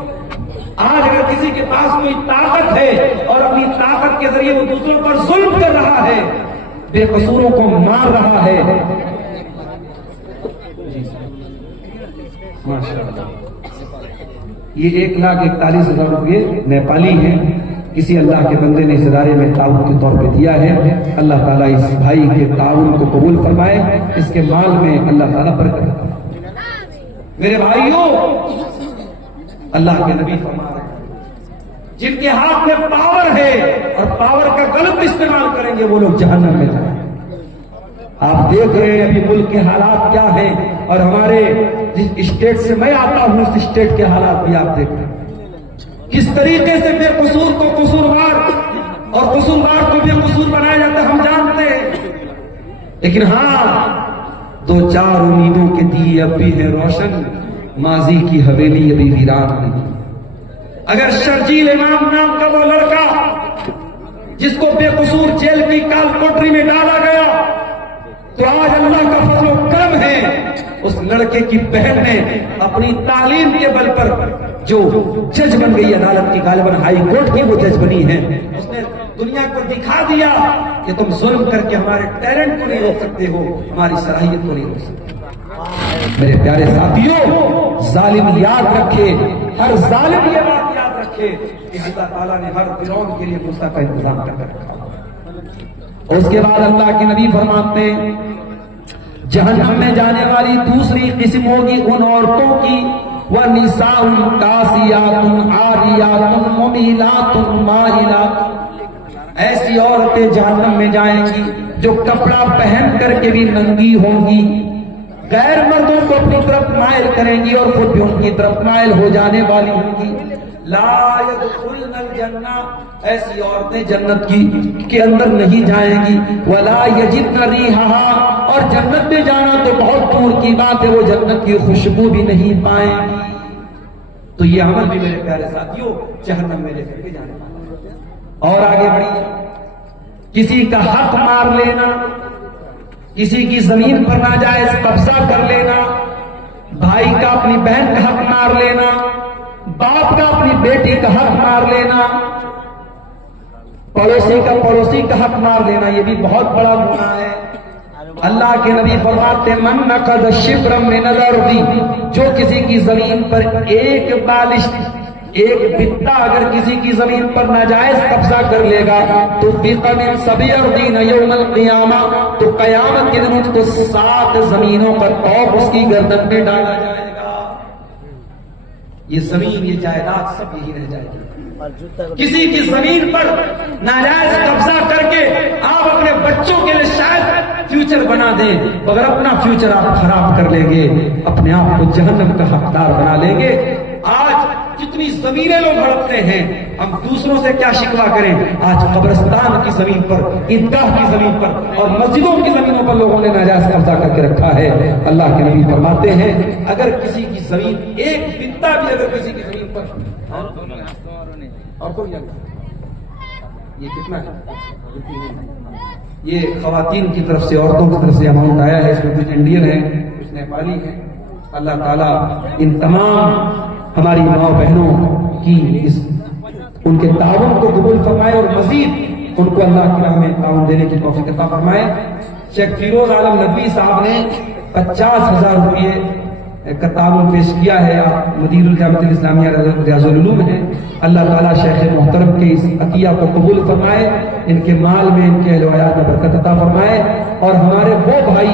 آج اگر کسی کے پاس کوئی طاقت ہے اور اپنی طاقت کے ذریعے وہ دوسروں پر ظلم کر رہا ہے، بے قصوروں کو مار رہا ہے، ماشاءاللہ، یہ 1,41,000 روپے نیپالی ہیں، کسی اللہ کے بندے نے اس ادارے میں تعاون کے طور پہ دیا ہے. اللہ تعالیٰ اس بھائی کے تعاون کو قبول فرمائے، اس کے مال میں اللہ تعالیٰ برکت دے. میرے بھائیوں، اللہ کے نبی فرما رہے ہیں جن کے ہاتھ میں پاور ہے اور پاور کا غلط استعمال کریں گے وہ لوگ جہنم میں جائیں. آپ دیکھ رہے ہیں ابھی ملک کے حالات کیا ہیں، اور ہمارے جس اسٹیٹ سے میں آتا ہوں اس اسٹیٹ کے حالات بھی آپ دیکھ رہے ہیں کس طریقے سے بے قصور کو قصوروار اور قصوروار کو بے قصور بنایا جاتا ہے، ہم جانتے ہیں. لیکن ہاں 2-4 امیدوں کے دیے اب بھی ہے روشن، ماضی کی حویلی ابھی ویران نہیں. اگر شرجیل امام نام کا وہ لڑکا جس کو بے قصور جیل کی کال کوٹری میں ڈالا گیا، تو آج اللہ کا فضل و کرم ہے اس لڑکے کی بہن نے اپنی تعلیم کے بل پر جو جج بن گئی عدالت کی، غالباً ہائی کورٹ کی وہ جج بنی ہے، اس نے دنیا کو دکھا دیا کہ تم ظلم کر کے ہمارے ٹیلنٹ کو نہیں روک سکتے ہو، ہماری صلاحیت کو نہیں روک سکتے. میرے پیارے ساتھیوں، ظالم یاد رکھے، ہر ظالم یہ بات یاد رکھے کہ اللہ تعالیٰ نے ہر فرعون کے لیے موسیٰ کا انتظام کر رکھا. اور اس کے بعد اللہ کے نبی فرماتے ہیں جہنم میں جانے والی دوسری قسم ہوگی ان عورتوں کی، وَنِسَاءٌ كَاسِيَاتٌ عَارِيَاتٌ مُمِيلَاتٌ مَائِلَاتٌ، ایسی عورتیں جہنم میں جائیں گی جو کپڑا پہن کر کے بھی ننگی ہوں گی، غیر مردوں کو اپنی طرف مائل کریں گی اور خود بھی ان کی طرف مائل ہو جانے والی ہوں گی. لا يدخلن الجنہ، ایسی عورتیں جنت کے اندر نہیں جائیں گی. ولا یجدن ریحہا، اور جنت میں جانا تو بہت دور کی بات ہے، وہ جنت کی خوشبو بھی نہیں پائیں گی. تو یہ عمل بھی میرے پیارے ساتھیوں جہنم میں لے کر کے جانے والا. اور آگے بڑھیے، کسی کا حق مار لینا، کسی کی زمین پر ناجائز قبضہ کر لینا، بھائی کا اپنی بہن کا حق مار لینا، باپ کا اپنی بیٹی کا حق مار لینا، پڑوسی کا حق مار لینا، یہ بھی بہت بڑا گناہ ہے. اللہ کے نبی فرماتے ہیں من نقض شبرا من الارض، جو کسی کی زمین پر ایک بالشت، ایک بتا اگر کسی کی زمین پر ناجائز قبضہ کر لے گا تو بقا من 70 یوم القیامہ، تو قیامت کے دن اس کو 7 زمینوں کا توق اس کی گردن میں ڈالا جائے گا. یہ زمین، یہ جائیداد سب یہی رہ جائے گی. کسی کی زمین پر ناجائز قبضہ کر کے آپ اپنے بچوں کے لیے شاید فیوچر بنا دیں، مگر اپنا فیوچر آپ خراب کر لیں گے، اپنے آپ کو جہنم کا حقدار بنا لیں گے. آج کتنی زمینیں لوگ ہڑپتے ہیں، ہم دوسروں سے کیا شکوا کریں. آج قبرستان کی زمین پر، عیدگاہ کی زمین پر اور مسجدوں کی زمینوں پر لوگوں نے ناجائز قبضہ کر کے رکھا ہے. اللہ کے نبی فرماتے ہیں اگر کسی کی زمین ایک بتا بھی اگر کسی کی زمین پر، اور کوئی یہ کتنا ہے، یہ خواتین کی طرف سے، عورتوں کی طرف سے اماؤنٹ آیا ہے، اس میں کچھ انڈین ہیں کچھ نیپالی ہیں. اللہ تعالیٰ ان تمام ہماری ماں بہنوں کی ان کے تعاون کو قبول فرمائے اور مزید ان کو اللہ کی راہ میں تعاون دینے کی توفیق عطا فرمائے. شیخ فیروز عالم ندوی صاحب نے 50,000 روپے کا تعاون پیش کیا ہے. آپ مدیر الجامعۃ الاسلامیہ ریاض العلوم ہیں. اللہ تعالیٰ شیخ محترم کے اس عطیہ کو قبول فرمائے، ان کے مال میں، ان کے اہل و عیال میں برکت عطا فرمائے، اور ہمارے وہ بھائی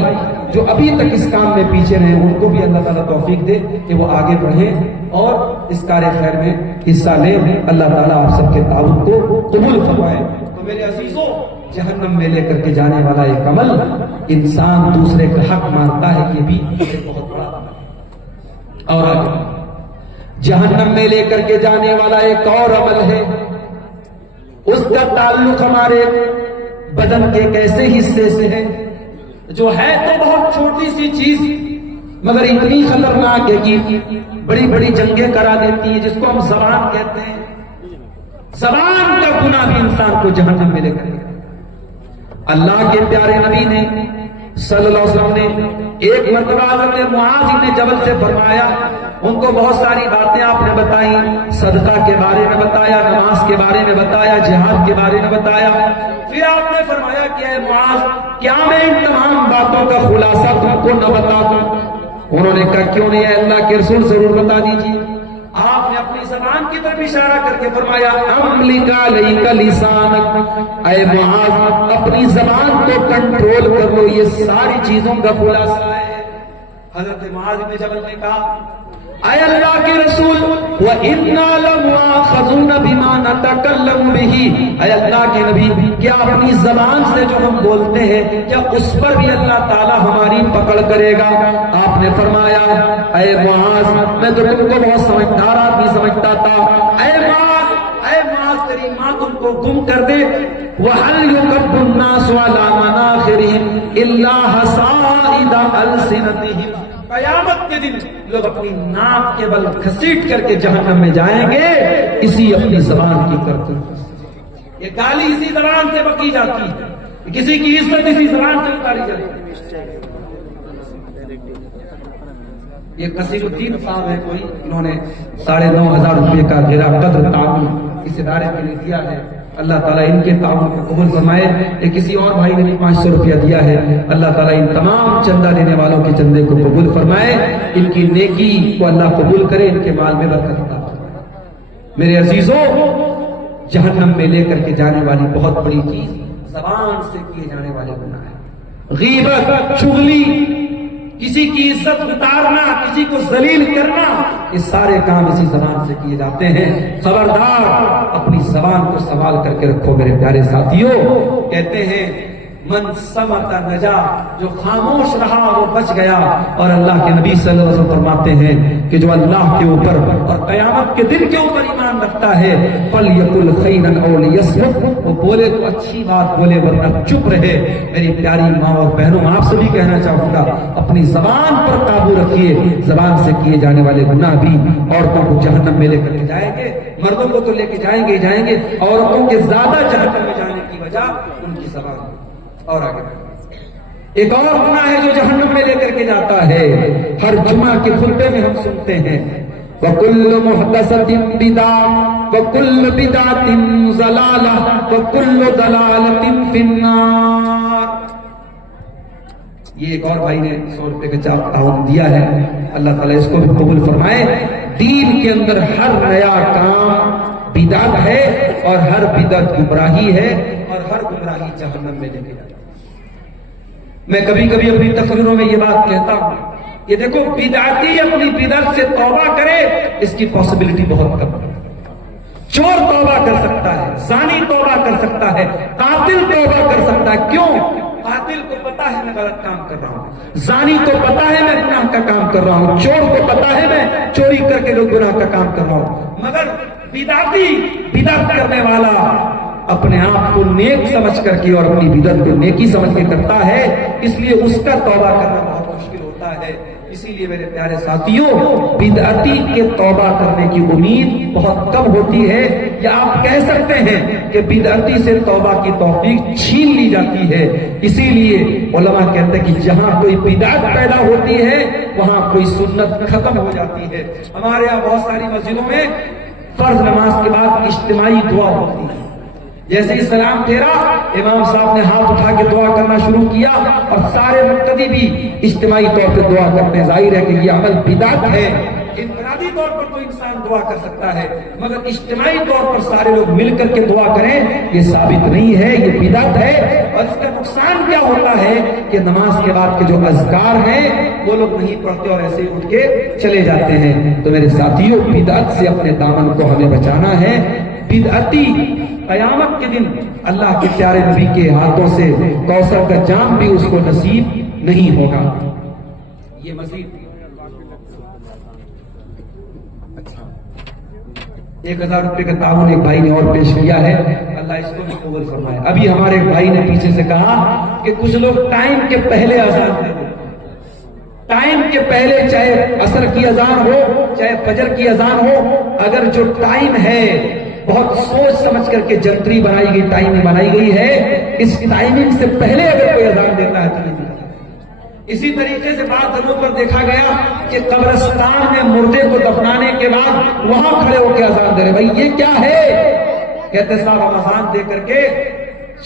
جو ابھی تک اس کام میں پیچھے رہے ان کو بھی اللہ تعالیٰ توفیق دے کہ وہ آگے بڑھیں اور اس کار خیر میں حصہ لیں. اللہ تعالیٰ آپ سب کے تعاون کو قبول فرمائے. تو میرے عزیزوں، جہنم میں لے کر کے جانے والا ایک عمل، انسان دوسرے کا حق مانتا ہے، یہ بھی ایک بہت بڑا عمل ہے. اور آگے جہنم میں لے کر کے جانے والا ایک اور عمل ہے، اس کا تعلق ہمارے بدن کے ایک ایسے حصے سے ہے جو ہے تو بہت چھوٹی سی چیز مگر اتنی خطرناک ہے کہ بڑی بڑی جنگیں کرا دیتی ہے، جس کو ہم زبان کہتے ہیں. زبان کا گناہ بھی انسان کو جہنم میں لے کر گیا. اللہ کے پیارے نبی نے صلی اللہ علیہ وسلم نے ایک مرتبہ حضرت معاذ بن جبل سے فرمایا، ان کو بہت ساری باتیں آپ نے بتائی، صدقہ کے بارے میں بتایا، نماز کے بارے میں بتایا، جہاد کے بارے میں بتایا. پھر آپ نے فرمایا کہ اے معاذ، کیا میں ان تمام باتوں کا خلاصہ تم کو نہ بتا دوں؟ انہوں نے کہا کیوں نہیں، اے اللہ کے رسول ضرور بتا دیجیے. آپ نے اپنی زبان کی طرف اشارہ کر کے فرمایا املک علیک لسانک، اے معاذ اپنی زبان کو کنٹرول کر لو، یہ ساری چیزوں کا خلاصہ ہے. حضرت معاذ بن جبل نے کہا اے اللہ کے رسول وَإِنَّا لَمُؤَاخَذُونَ بِمَا نَتَكَلَّمُ بِهِ، اے اللہ کے نبی کیا اپنی زبان سے جو ہم بولتے ہیں کیا اس پر بھی اللہ تعالی ہماری پکڑ کرے گا؟ آپ نے فرمایا اے معاذ، میں تو تم کو بہت سمجھدار آدمی سمجھتا تھا، اے معاذ تیری ماں تم کو گم کر دے. وَهَلْ يُكَبُّ النَّاسُ عَلَى مَنَاخِرِهِمْ إِلَّا حَصَائِدَ أَلْسِنَتِهِمْ، قیامت کے دن لوگ اپنی ناک کے بل گھسیٹ کر کے جہنم میں جائیں گے اسی اپنی زبان کی کرتوت. یہ گالی اسی زبان سے بکی جاتی ہے، کسی کی عزت اسی زبان سے اتاری جاتی ہے. یہ کثیر الدین صاحب ہے کوئی، انہوں نے 9,500 روپے کا گرا قدر تعاون اس ادارے کے لیے دیا ہے. اللہ تعالیٰ ان کے تعاون کو قبول فرمائے. یہ کسی اور بھائی نے بھی 500 روپیہ دیا ہے. اللہ تعالیٰ ان تمام چندہ دینے والوں کے چندے کو قبول فرمائے، ان کی نیکی کو اللہ قبول کرے، ان کے مال میں برکت عطا فرمائے. میرے عزیزوں، جہنم میں لے کر کے جانے والی بہت بڑی چیز زبان سے کیے جانے والے گناہ ہیں. غیبت، چغلی، کسی کی عزت اتارنا، کسی کو ذلیل کرنا، یہ سارے کام اسی زبان سے کیے جاتے ہیں. خبردار اپنی زبان کو سنبھال کر کے رکھو میرے پیارے ساتھیوں. کہتے ہیں من صمت نجا، جو خاموش رہا وہ بچ گیا. اور اللہ کے نبی صلی اللہ علیہ وسلم فرماتے ہیں کہ جو اللہ کے اوپر اور قیامت کے دن کے اوپر ایمان رکھتا ہے فَلْيَقُلْ خَيْرًا أَوْ لِيَصْمُتْ، وہ بولے تو اچھی بات بولے ورنہ چپ رہے. میری پیاری ماں اور بہنوں، آپ سے بھی کہنا چاہوں گا اپنی زبان پر قابو رکھیے. زبان سے کیے جانے والے گناہ بھی عورتوں کو جہنم میں لے کر کے جائیں گے. مردوں کو تو لے کے جائیں گے. عورتوں کے زیادہ جہنم میں جانے کی وجہ ان کی زبان. اور آگے ایک اور گناہ ہے جو جہنم میں لے کر کے جاتا ہے. ہر جمعہ کے خطبے میں ہم سنتے ہیں وَكُلُّ مُحْدَثَةٍ بِدْعَةٍ وَكُلُّ بِدْعَةٍ ضَلَالَةٍ وَكُلُّ ضَلَالَةٍ فِي النَّارِ. یہ ایک اور بھائی نے 100 روپے کا تعاون دیا ہے. اللہ تعالیٰ اس کو بھی قبول فرمائے. دین کے اندر ہر نیا کام بدعت ہے اور ہر بدعت گمراہی ہے اور ہر گمراہی جہنم میں لے کے جاتی ہے. میں کبھی کبھی اپنی تقریروں میں یہ بات کہتا ہوں، یہ دیکھو بدعتی اپنی بدعت سے توبہ کرے اس کی پاسبلٹی بہت کم ہے. چور توبہ کر سکتا ہے، زانی توبہ کر سکتا ہے، قاتل توبہ کر سکتا ہے. کیوں؟ قاتل کو پتا ہے میں غلط کام کر رہا ہوں، زانی کو پتا ہے میں گناہ کا کام کر رہا ہوں، چور کو پتا ہے میں چوری کر کے گناہ کا کام کر رہا ہوں. مگر بدعتی، بدعت کرنے والا اپنے آپ کو نیک سمجھ کر کے اور اپنی بدعت کو نیکی سمجھ کے کرتا ہے، اس لیے اس کا توبہ کرنا بہت مشکل ہوتا ہے. اسی لیے میرے پیارے ساتھیوں، بدعتی کے توبہ کرنے کی امید بہت کم ہوتی ہے، یا آپ کہہ سکتے ہیں کہ بدعتی سے توبہ کی توفیق چھین لی جاتی ہے. اسی لیے علماء کہتے ہیں کہ جہاں کوئی بدعت پیدا ہوتی ہے وہاں کوئی سنت ختم ہو جاتی ہے. ہمارے یہاں بہت ساری مسجدوں میں فرض نماز کے بعد اجتماعی دعا ہوتی ہے. جیسے ہی سلام پھیرا، امام صاحب نے ہاتھ اٹھا کے دعا کرنا شروع کیا اور سارے مقتدی بھی اجتماعی طور پہ دعا کرتے ہیں. ظاہر ہے کہ یہ عمل بدعت ہے. انفرادی طور پر تو انسان دعا کر سکتا ہے، مگر اجتماعی طور پر سارے لوگ مل کر کے دعا کریں یہ ثابت نہیں ہے، یہ بدعت ہے۔ اور اس کا نقصان کیا ہوتا ہے کہ نماز کے بعد کے جو اذکار ہیں وہ لوگ نہیں پڑھتے اور ایسے ہی اٹھ کے چلے جاتے ہیں۔ تو میرے ساتھیوں، بدعت سے اپنے دامن کو ہمیں بچانا ہے۔ بدعتی قیامت کے دن اللہ کے پیارے نبی کے ہاتھوں سے کوثر کا جام بھی اس کو نصیب نہیں ہوگا۔ یہ مزید 1000 روپے کا تعاون ایک بھائی نے اور پیش کیا ہے، اللہ اس کو بھی قبول فرمائے۔ ابھی ہمارے ایک بھائی نے پیچھے سے کہا کہ کچھ لوگ ٹائم کے پہلے اذان دے دیں، ٹائم کے پہلے، چاہے عصر کی اذان ہو چاہے فجر کی اذان ہو، اگر جو ٹائم ہے بہت سوچ سمجھ کر کے جنتری بنائی گئی، ٹائمنگ بنائی گئی ہے، اس ٹائمنگ سے پہلے اگر کوئی اذان دیتا ہے تو نہیں۔ اسی طریقے سے بعض جگہوں پر دیکھا گیا کہ قبرستان میں مردے کو دفنانے کے بعد وہاں کھڑے ہو کے اذان دے رہے، بھائی یہ کیا ہے؟ کہتے صاحب ہم اذان دے کر کے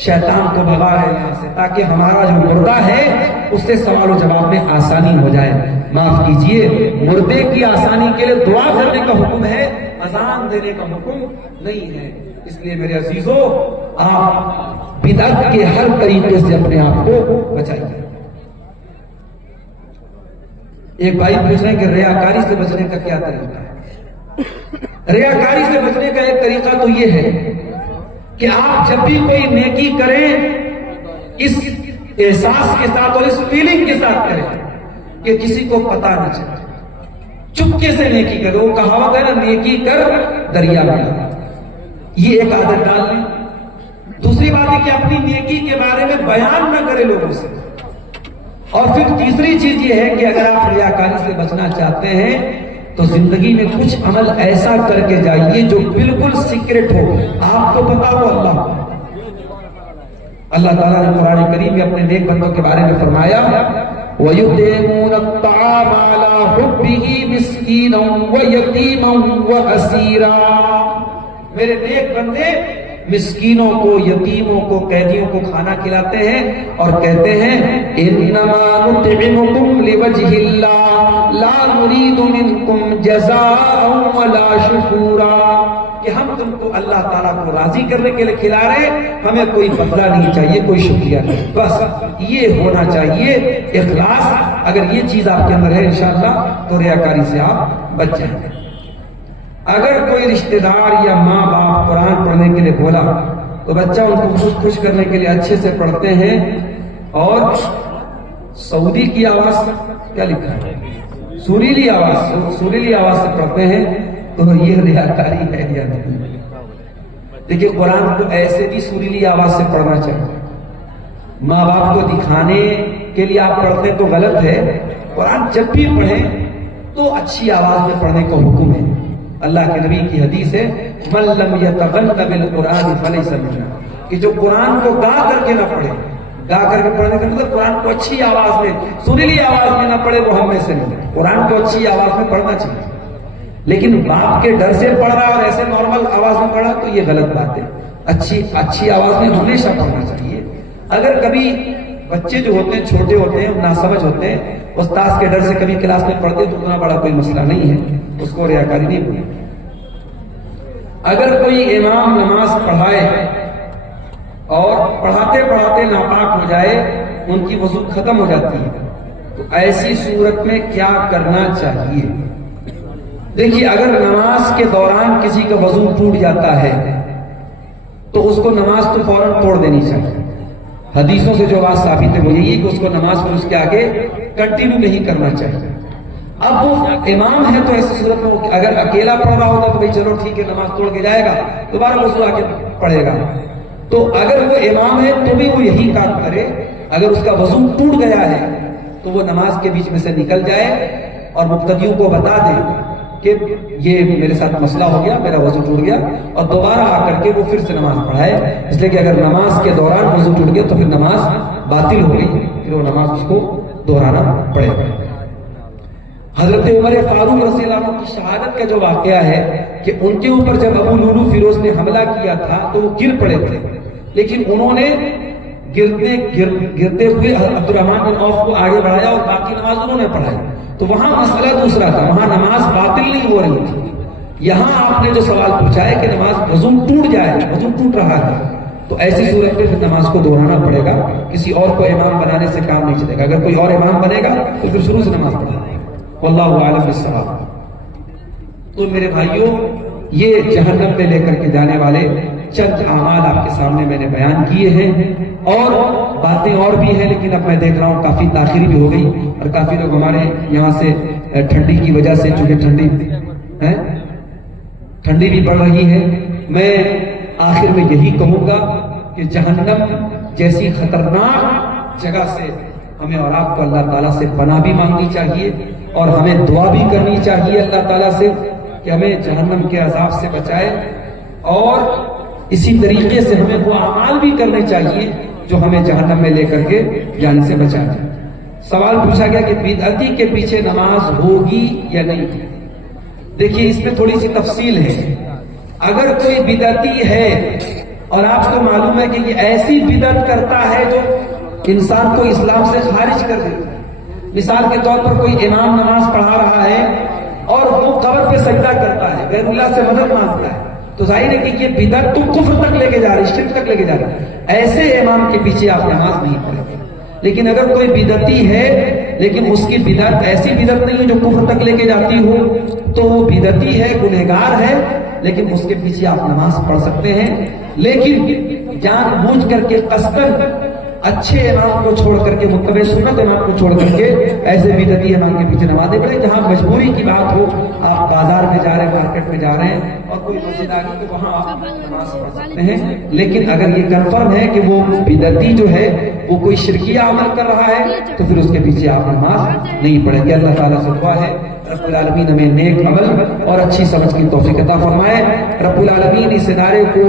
شیطان کو بھگا رہے ہیں یہاں سے، تاکہ ہمارا جو مردہ ہے اس سے سوال و جواب میں آسانی ہو جائے۔ معاف کیجئے، مردے کی آسانی کے لیے دعا کرنے کا حکم ہے، اذان دینے کا حکم نہیں ہے۔ اس لیے میرے عزیزو، آپ بدعت کے ہر طریقے سے اپنے آپ کو بچائیے۔ ایک بھائی پوچھ رہے ہیں کہ ریاکاری سے بچنے کا کیا طریقہ ہے؟ ریاکاری سے بچنے کا ایک طریقہ تو یہ ہے کہ آپ جب بھی کوئی نیکی کریں اس احساس کے ساتھ اور اس فیلنگ کے ساتھ کریں کہ کسی کو پتا نہ چلے، چپکے سے نیکی کرو۔ وہ کہاوت ہے نا، نیکی کر دریا میں ڈال، یہ ایک عادت ڈال لیں۔ دوسری بات ہے کہ اپنی نیکی کے بارے میں بیان نہ کرے لوگوں سے۔ اور پھر تیسری چیز یہ ہے کہ اگر آپ ریاکاری سے بچنا چاہتے ہیں تو زندگی میں کچھ عمل ایسا کر کے جائیے جو بالکل سیکرٹ ہو، آپ کو پتا ہو اللہ کو۔ اللہ تعالیٰ نے قرآن کریم میں اپنے نیک بندوں کے بارے میں فرمایا وَيُطْعِمُونَ الطَّعَامَ عَلَىٰ حُبِّهِ مِسْكِينًا وَيَتِيمًا وَأَسِيرًا، میرے نیک بندے مسکینوں کو، یتیموں کو، قیدیوں کو کھانا کھلاتے ہیں اور کہتے ہیں انما نطعمکم لوجہ اللہ لا نرید منکم جزاء ولا شکورا، کہ ہم تم کو اللہ تعالیٰ کو راضی کرنے کے لیے کھلا رہے ہیں، ہمیں کوئی بدلہ نہیں چاہیے، کوئی شکریہ نہیں، بس یہ ہونا چاہیے اخلاص۔ اگر یہ چیز آپ کے اندر ہے انشاءاللہ تو ریاکاری سے آپ بچ جائیں گے۔ اگر کوئی رشتہ دار یا ماں باپ قرآن پڑھنے کے لیے بولا تو بچہ ان کو خوش کرنے کے لیے اچھے سے پڑھتے ہیں اور سعودی کی آواز کیا لکھا ہے، سریلی آواز سے پڑھتے ہیں، تو یہ ریاکاری ہے یا نہیں؟ دیکھیے قرآن کو ایسے بھی سریلی آواز سے پڑھنا چاہیے، ماں باپ کو دکھانے کے لیے آپ پڑھتے تو غلط ہے۔ قرآن جب بھی پڑھیں تو اچھی آواز میں پڑھنے کا حکم ہے۔ اللہ کے نبی کی حدیث ہے من لم یتغن بالقرآن فلیس منا، کہ جو قرآن کو گا کر کے نہ پڑھے، گا کر کے پڑھنے کا مطلب قرآن کو اچھی آواز میں، سریلی آواز میں نہ پڑھے، وہ ہم میں سے نہیں۔ قرآن کو اچھی آواز میں پڑھنا چاہیے، لیکن باپ کے ڈر سے پڑھ رہا اور ایسے نارمل آواز میں پڑھا تو یہ غلط بات ہے۔ اچھی آواز میں ہمیشہ پڑھنا چاہیے۔ اگر کبھی بچے جو ہوتے ہیں چھوٹے ہوتے ہیں، ناسمجھ ہوتے ہیں، استاذ کے ڈر سے کبھی کلاس میں پڑھتے تو اتنا بڑا کوئی مسئلہ نہیں ہے، اس کو ریاکاری نہیں بولے۔ اگر کوئی امام نماز پڑھائے اور پڑھاتے پڑھاتے ناپاک ہو جائے، ان کی وضو ختم ہو جاتی ہے، تو ایسی صورت میں کیا کرنا چاہیے؟ دیکھیے اگر نماز کے دوران کسی کا وضو ٹوٹ جاتا ہے تو اس کو نماز تو فوراً توڑ دینی چاہیے۔ حدیثوں سے جو بات ثابت ہے وہ یہی ہے کہ اس کو نماز پر اس کے آگے کنٹینیو نہیں کرنا چاہیے۔ اب وہ امام ہے تو ایسی صورت میں اگر اکیلا پڑھ رہا ہوتا تو بھائی چلو ٹھیک ہے نماز توڑ کے جائے گا، دوبارہ وضو آ کے پڑھے گا۔ تو اگر وہ امام ہے تو بھی وہ یہی کام کرے، اگر اس کا وضو ٹوٹ گیا ہے تو وہ نماز کے بیچ میں سے نکل جائے اور مقتدیوں کو بتا دے کہ یہ میرے ساتھ مسئلہ ہو گیا، میرا وضو ٹوٹ گیا، اور دوبارہ آ کر کے وہ پھر سے نماز پڑھائے، اس لیے کہ اگر نماز کے دوران وضو ٹوٹ گیا تو پھر نماز باطل ہو گئی، پھر وہ نماز اس کو دہرانا پڑے گا۔ حضرت عمر فاروق رضی اللہ عنہ کی شہادت کا جو واقعہ ہے کہ ان کے اوپر جب ابو لولو فیروز نے حملہ کیا تھا تو وہ گر پڑے تھے، لیکن انہوں نے گرتے ہوئے عبد الرحمن بن عوف کو آگے بڑھایا اور باقی نماز انہوں نے پڑھائی. تو وہاں مسئلہ دوسرا تھا, وہاں نماز باطل نہیں ہو رہی تھی. یہاں آپ نے جو سوال پوچھا ہے کہ نماز وضو ٹوٹ جائے, وضو ٹوٹ رہا ہے, تو ایسی صورت میں پھر نماز کو دہرانا پڑے گا. کسی اور کو امام بنانے سے کام نہیں چلے گا. اگر کوئی اور امام بنے گا تو پھر شروع سے نماز پڑھے گا. واللہ اعلم بالصواب. تو میرے بھائیوں, یہ جہنم میں لے کر کے جانے والے چند اعمال آپ کے سامنے میں نے بیان کیے ہیں, اور باتیں اور بھی ہیں, لیکن اب میں دیکھ رہا ہوں کافی تاخیر بھی ہو گئی, اور کافی لوگ ہمارے یہاں سے ٹھنڈی کی وجہ سے, چونکہ ٹھنڈی بھی بڑھ رہی ہے, میں آخر میں یہی کہوں گا کہ جہنم جیسی خطرناک جگہ سے ہمیں اور آپ کو اللہ تعالیٰ سے پناہ بھی مانگنی چاہیے, اور ہمیں دعا بھی کرنی چاہیے اللہ تعالیٰ سے کہ ہمیں جہنم کے عذاب سے بچائے, اور اسی طریقے سے ہمیں وہ اعمال بھی کرنے چاہیے جو ہمیں جہنم میں لے کر کے جانے سے بچائے. سوال پوچھا گیا کہ بدعتی کے پیچھے نماز ہوگی یا نہیں. دیکھیے, اس میں تھوڑی سی تفصیل ہے. اگر کوئی بدعتی ہے اور آپ کو معلوم ہے کہ یہ ایسی بدعت کرتا ہے جو انسان کو اسلام سے خارج کر دیتا ہے, مثال کے طور پر کوئی امام نماز پڑھا رہا ہے اور وہ قبر پہ سجدہ کرتا ہے, غیر اللہ سے مدد مانگتا ہے, تو ظاہر ہے کہ یہ بدعت تو کفر تک لے کے جا رہی ہے, شرک تک لے کے جا رہی ہے. ایسے امام کے پیچھے آپ نماز نہیں پڑھیں گے. لیکن اگر کوئی بدعتی ہے لیکن اس کی بدعت ایسی بدعت نہیں ہے جو کفر تک لے کے جاتی ہو, تو وہ بدعتی ہے, گنہگار ہے, لیکن اس کے پیچھے آپ نماز پڑھ سکتے ہیں. لیکن جان بوجھ کر کے قصداً اچھے امام کو چھوڑ کر کے, متبع سنت امام کو چھوڑ کر کے ایسے بدعتی امام کے پیچھے نمازیں پڑھیں. جہاں مجبوری کی بات ہو, آپ بازار میں جا رہے ہیں, مارکیٹ میں جا رہے ہیں اور کوئی مسجد آ گئی تو وہاں آپ نماز پڑھ سکتے ہیں. لیکن اگر یہ کنفرم ہے کہ وہ بدعتی جو ہے وہ کوئی شرکیہ عمل کر رہا ہے تو پھر اس کے پیچھے آپ نماز نہیں پڑھیں گے. اللہ تعالیٰ سے دعا ہے رب العالمین ہمیں نیک عمل اور اچھی سمجھ کی توفیق عطا فرمائے. رب العالمین اس ادارے کو,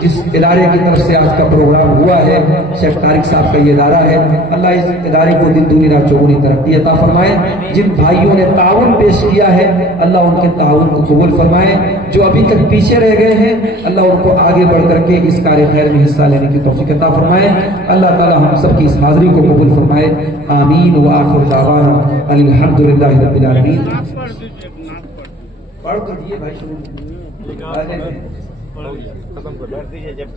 جس ادارے کی طرف سے آج کا پروگرام ہوا ہے, شیخ طارق صاحب کا یہ ادارہ ہے, اللہ اس ادارے کو دن دنیا رات چوگنی ترقی عطا فرمائے. جن بھائیوں نے تعاون پیش کیا ہے اللہ ان کے تعاون کو قبول فرمائے. جو ابھی تک پیچھے رہ گئے ہیں اللہ ان کو آگے بڑھ کر کے اس کار خیر میں حصہ لینے کی توفیق عطا فرمائے. اللہ تعالی ہم سب کی اس حاضری کو قبول فرمائے. آمین. وآخر دعوانا الحمدللہ رب العالمین. پڑھ تو دیے بھائی, ختم کر بیٹھ دیجیے. جب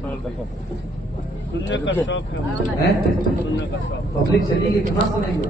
سننے کا شوق ہے, پبلک چلی گئی, کہاں سنیں گے.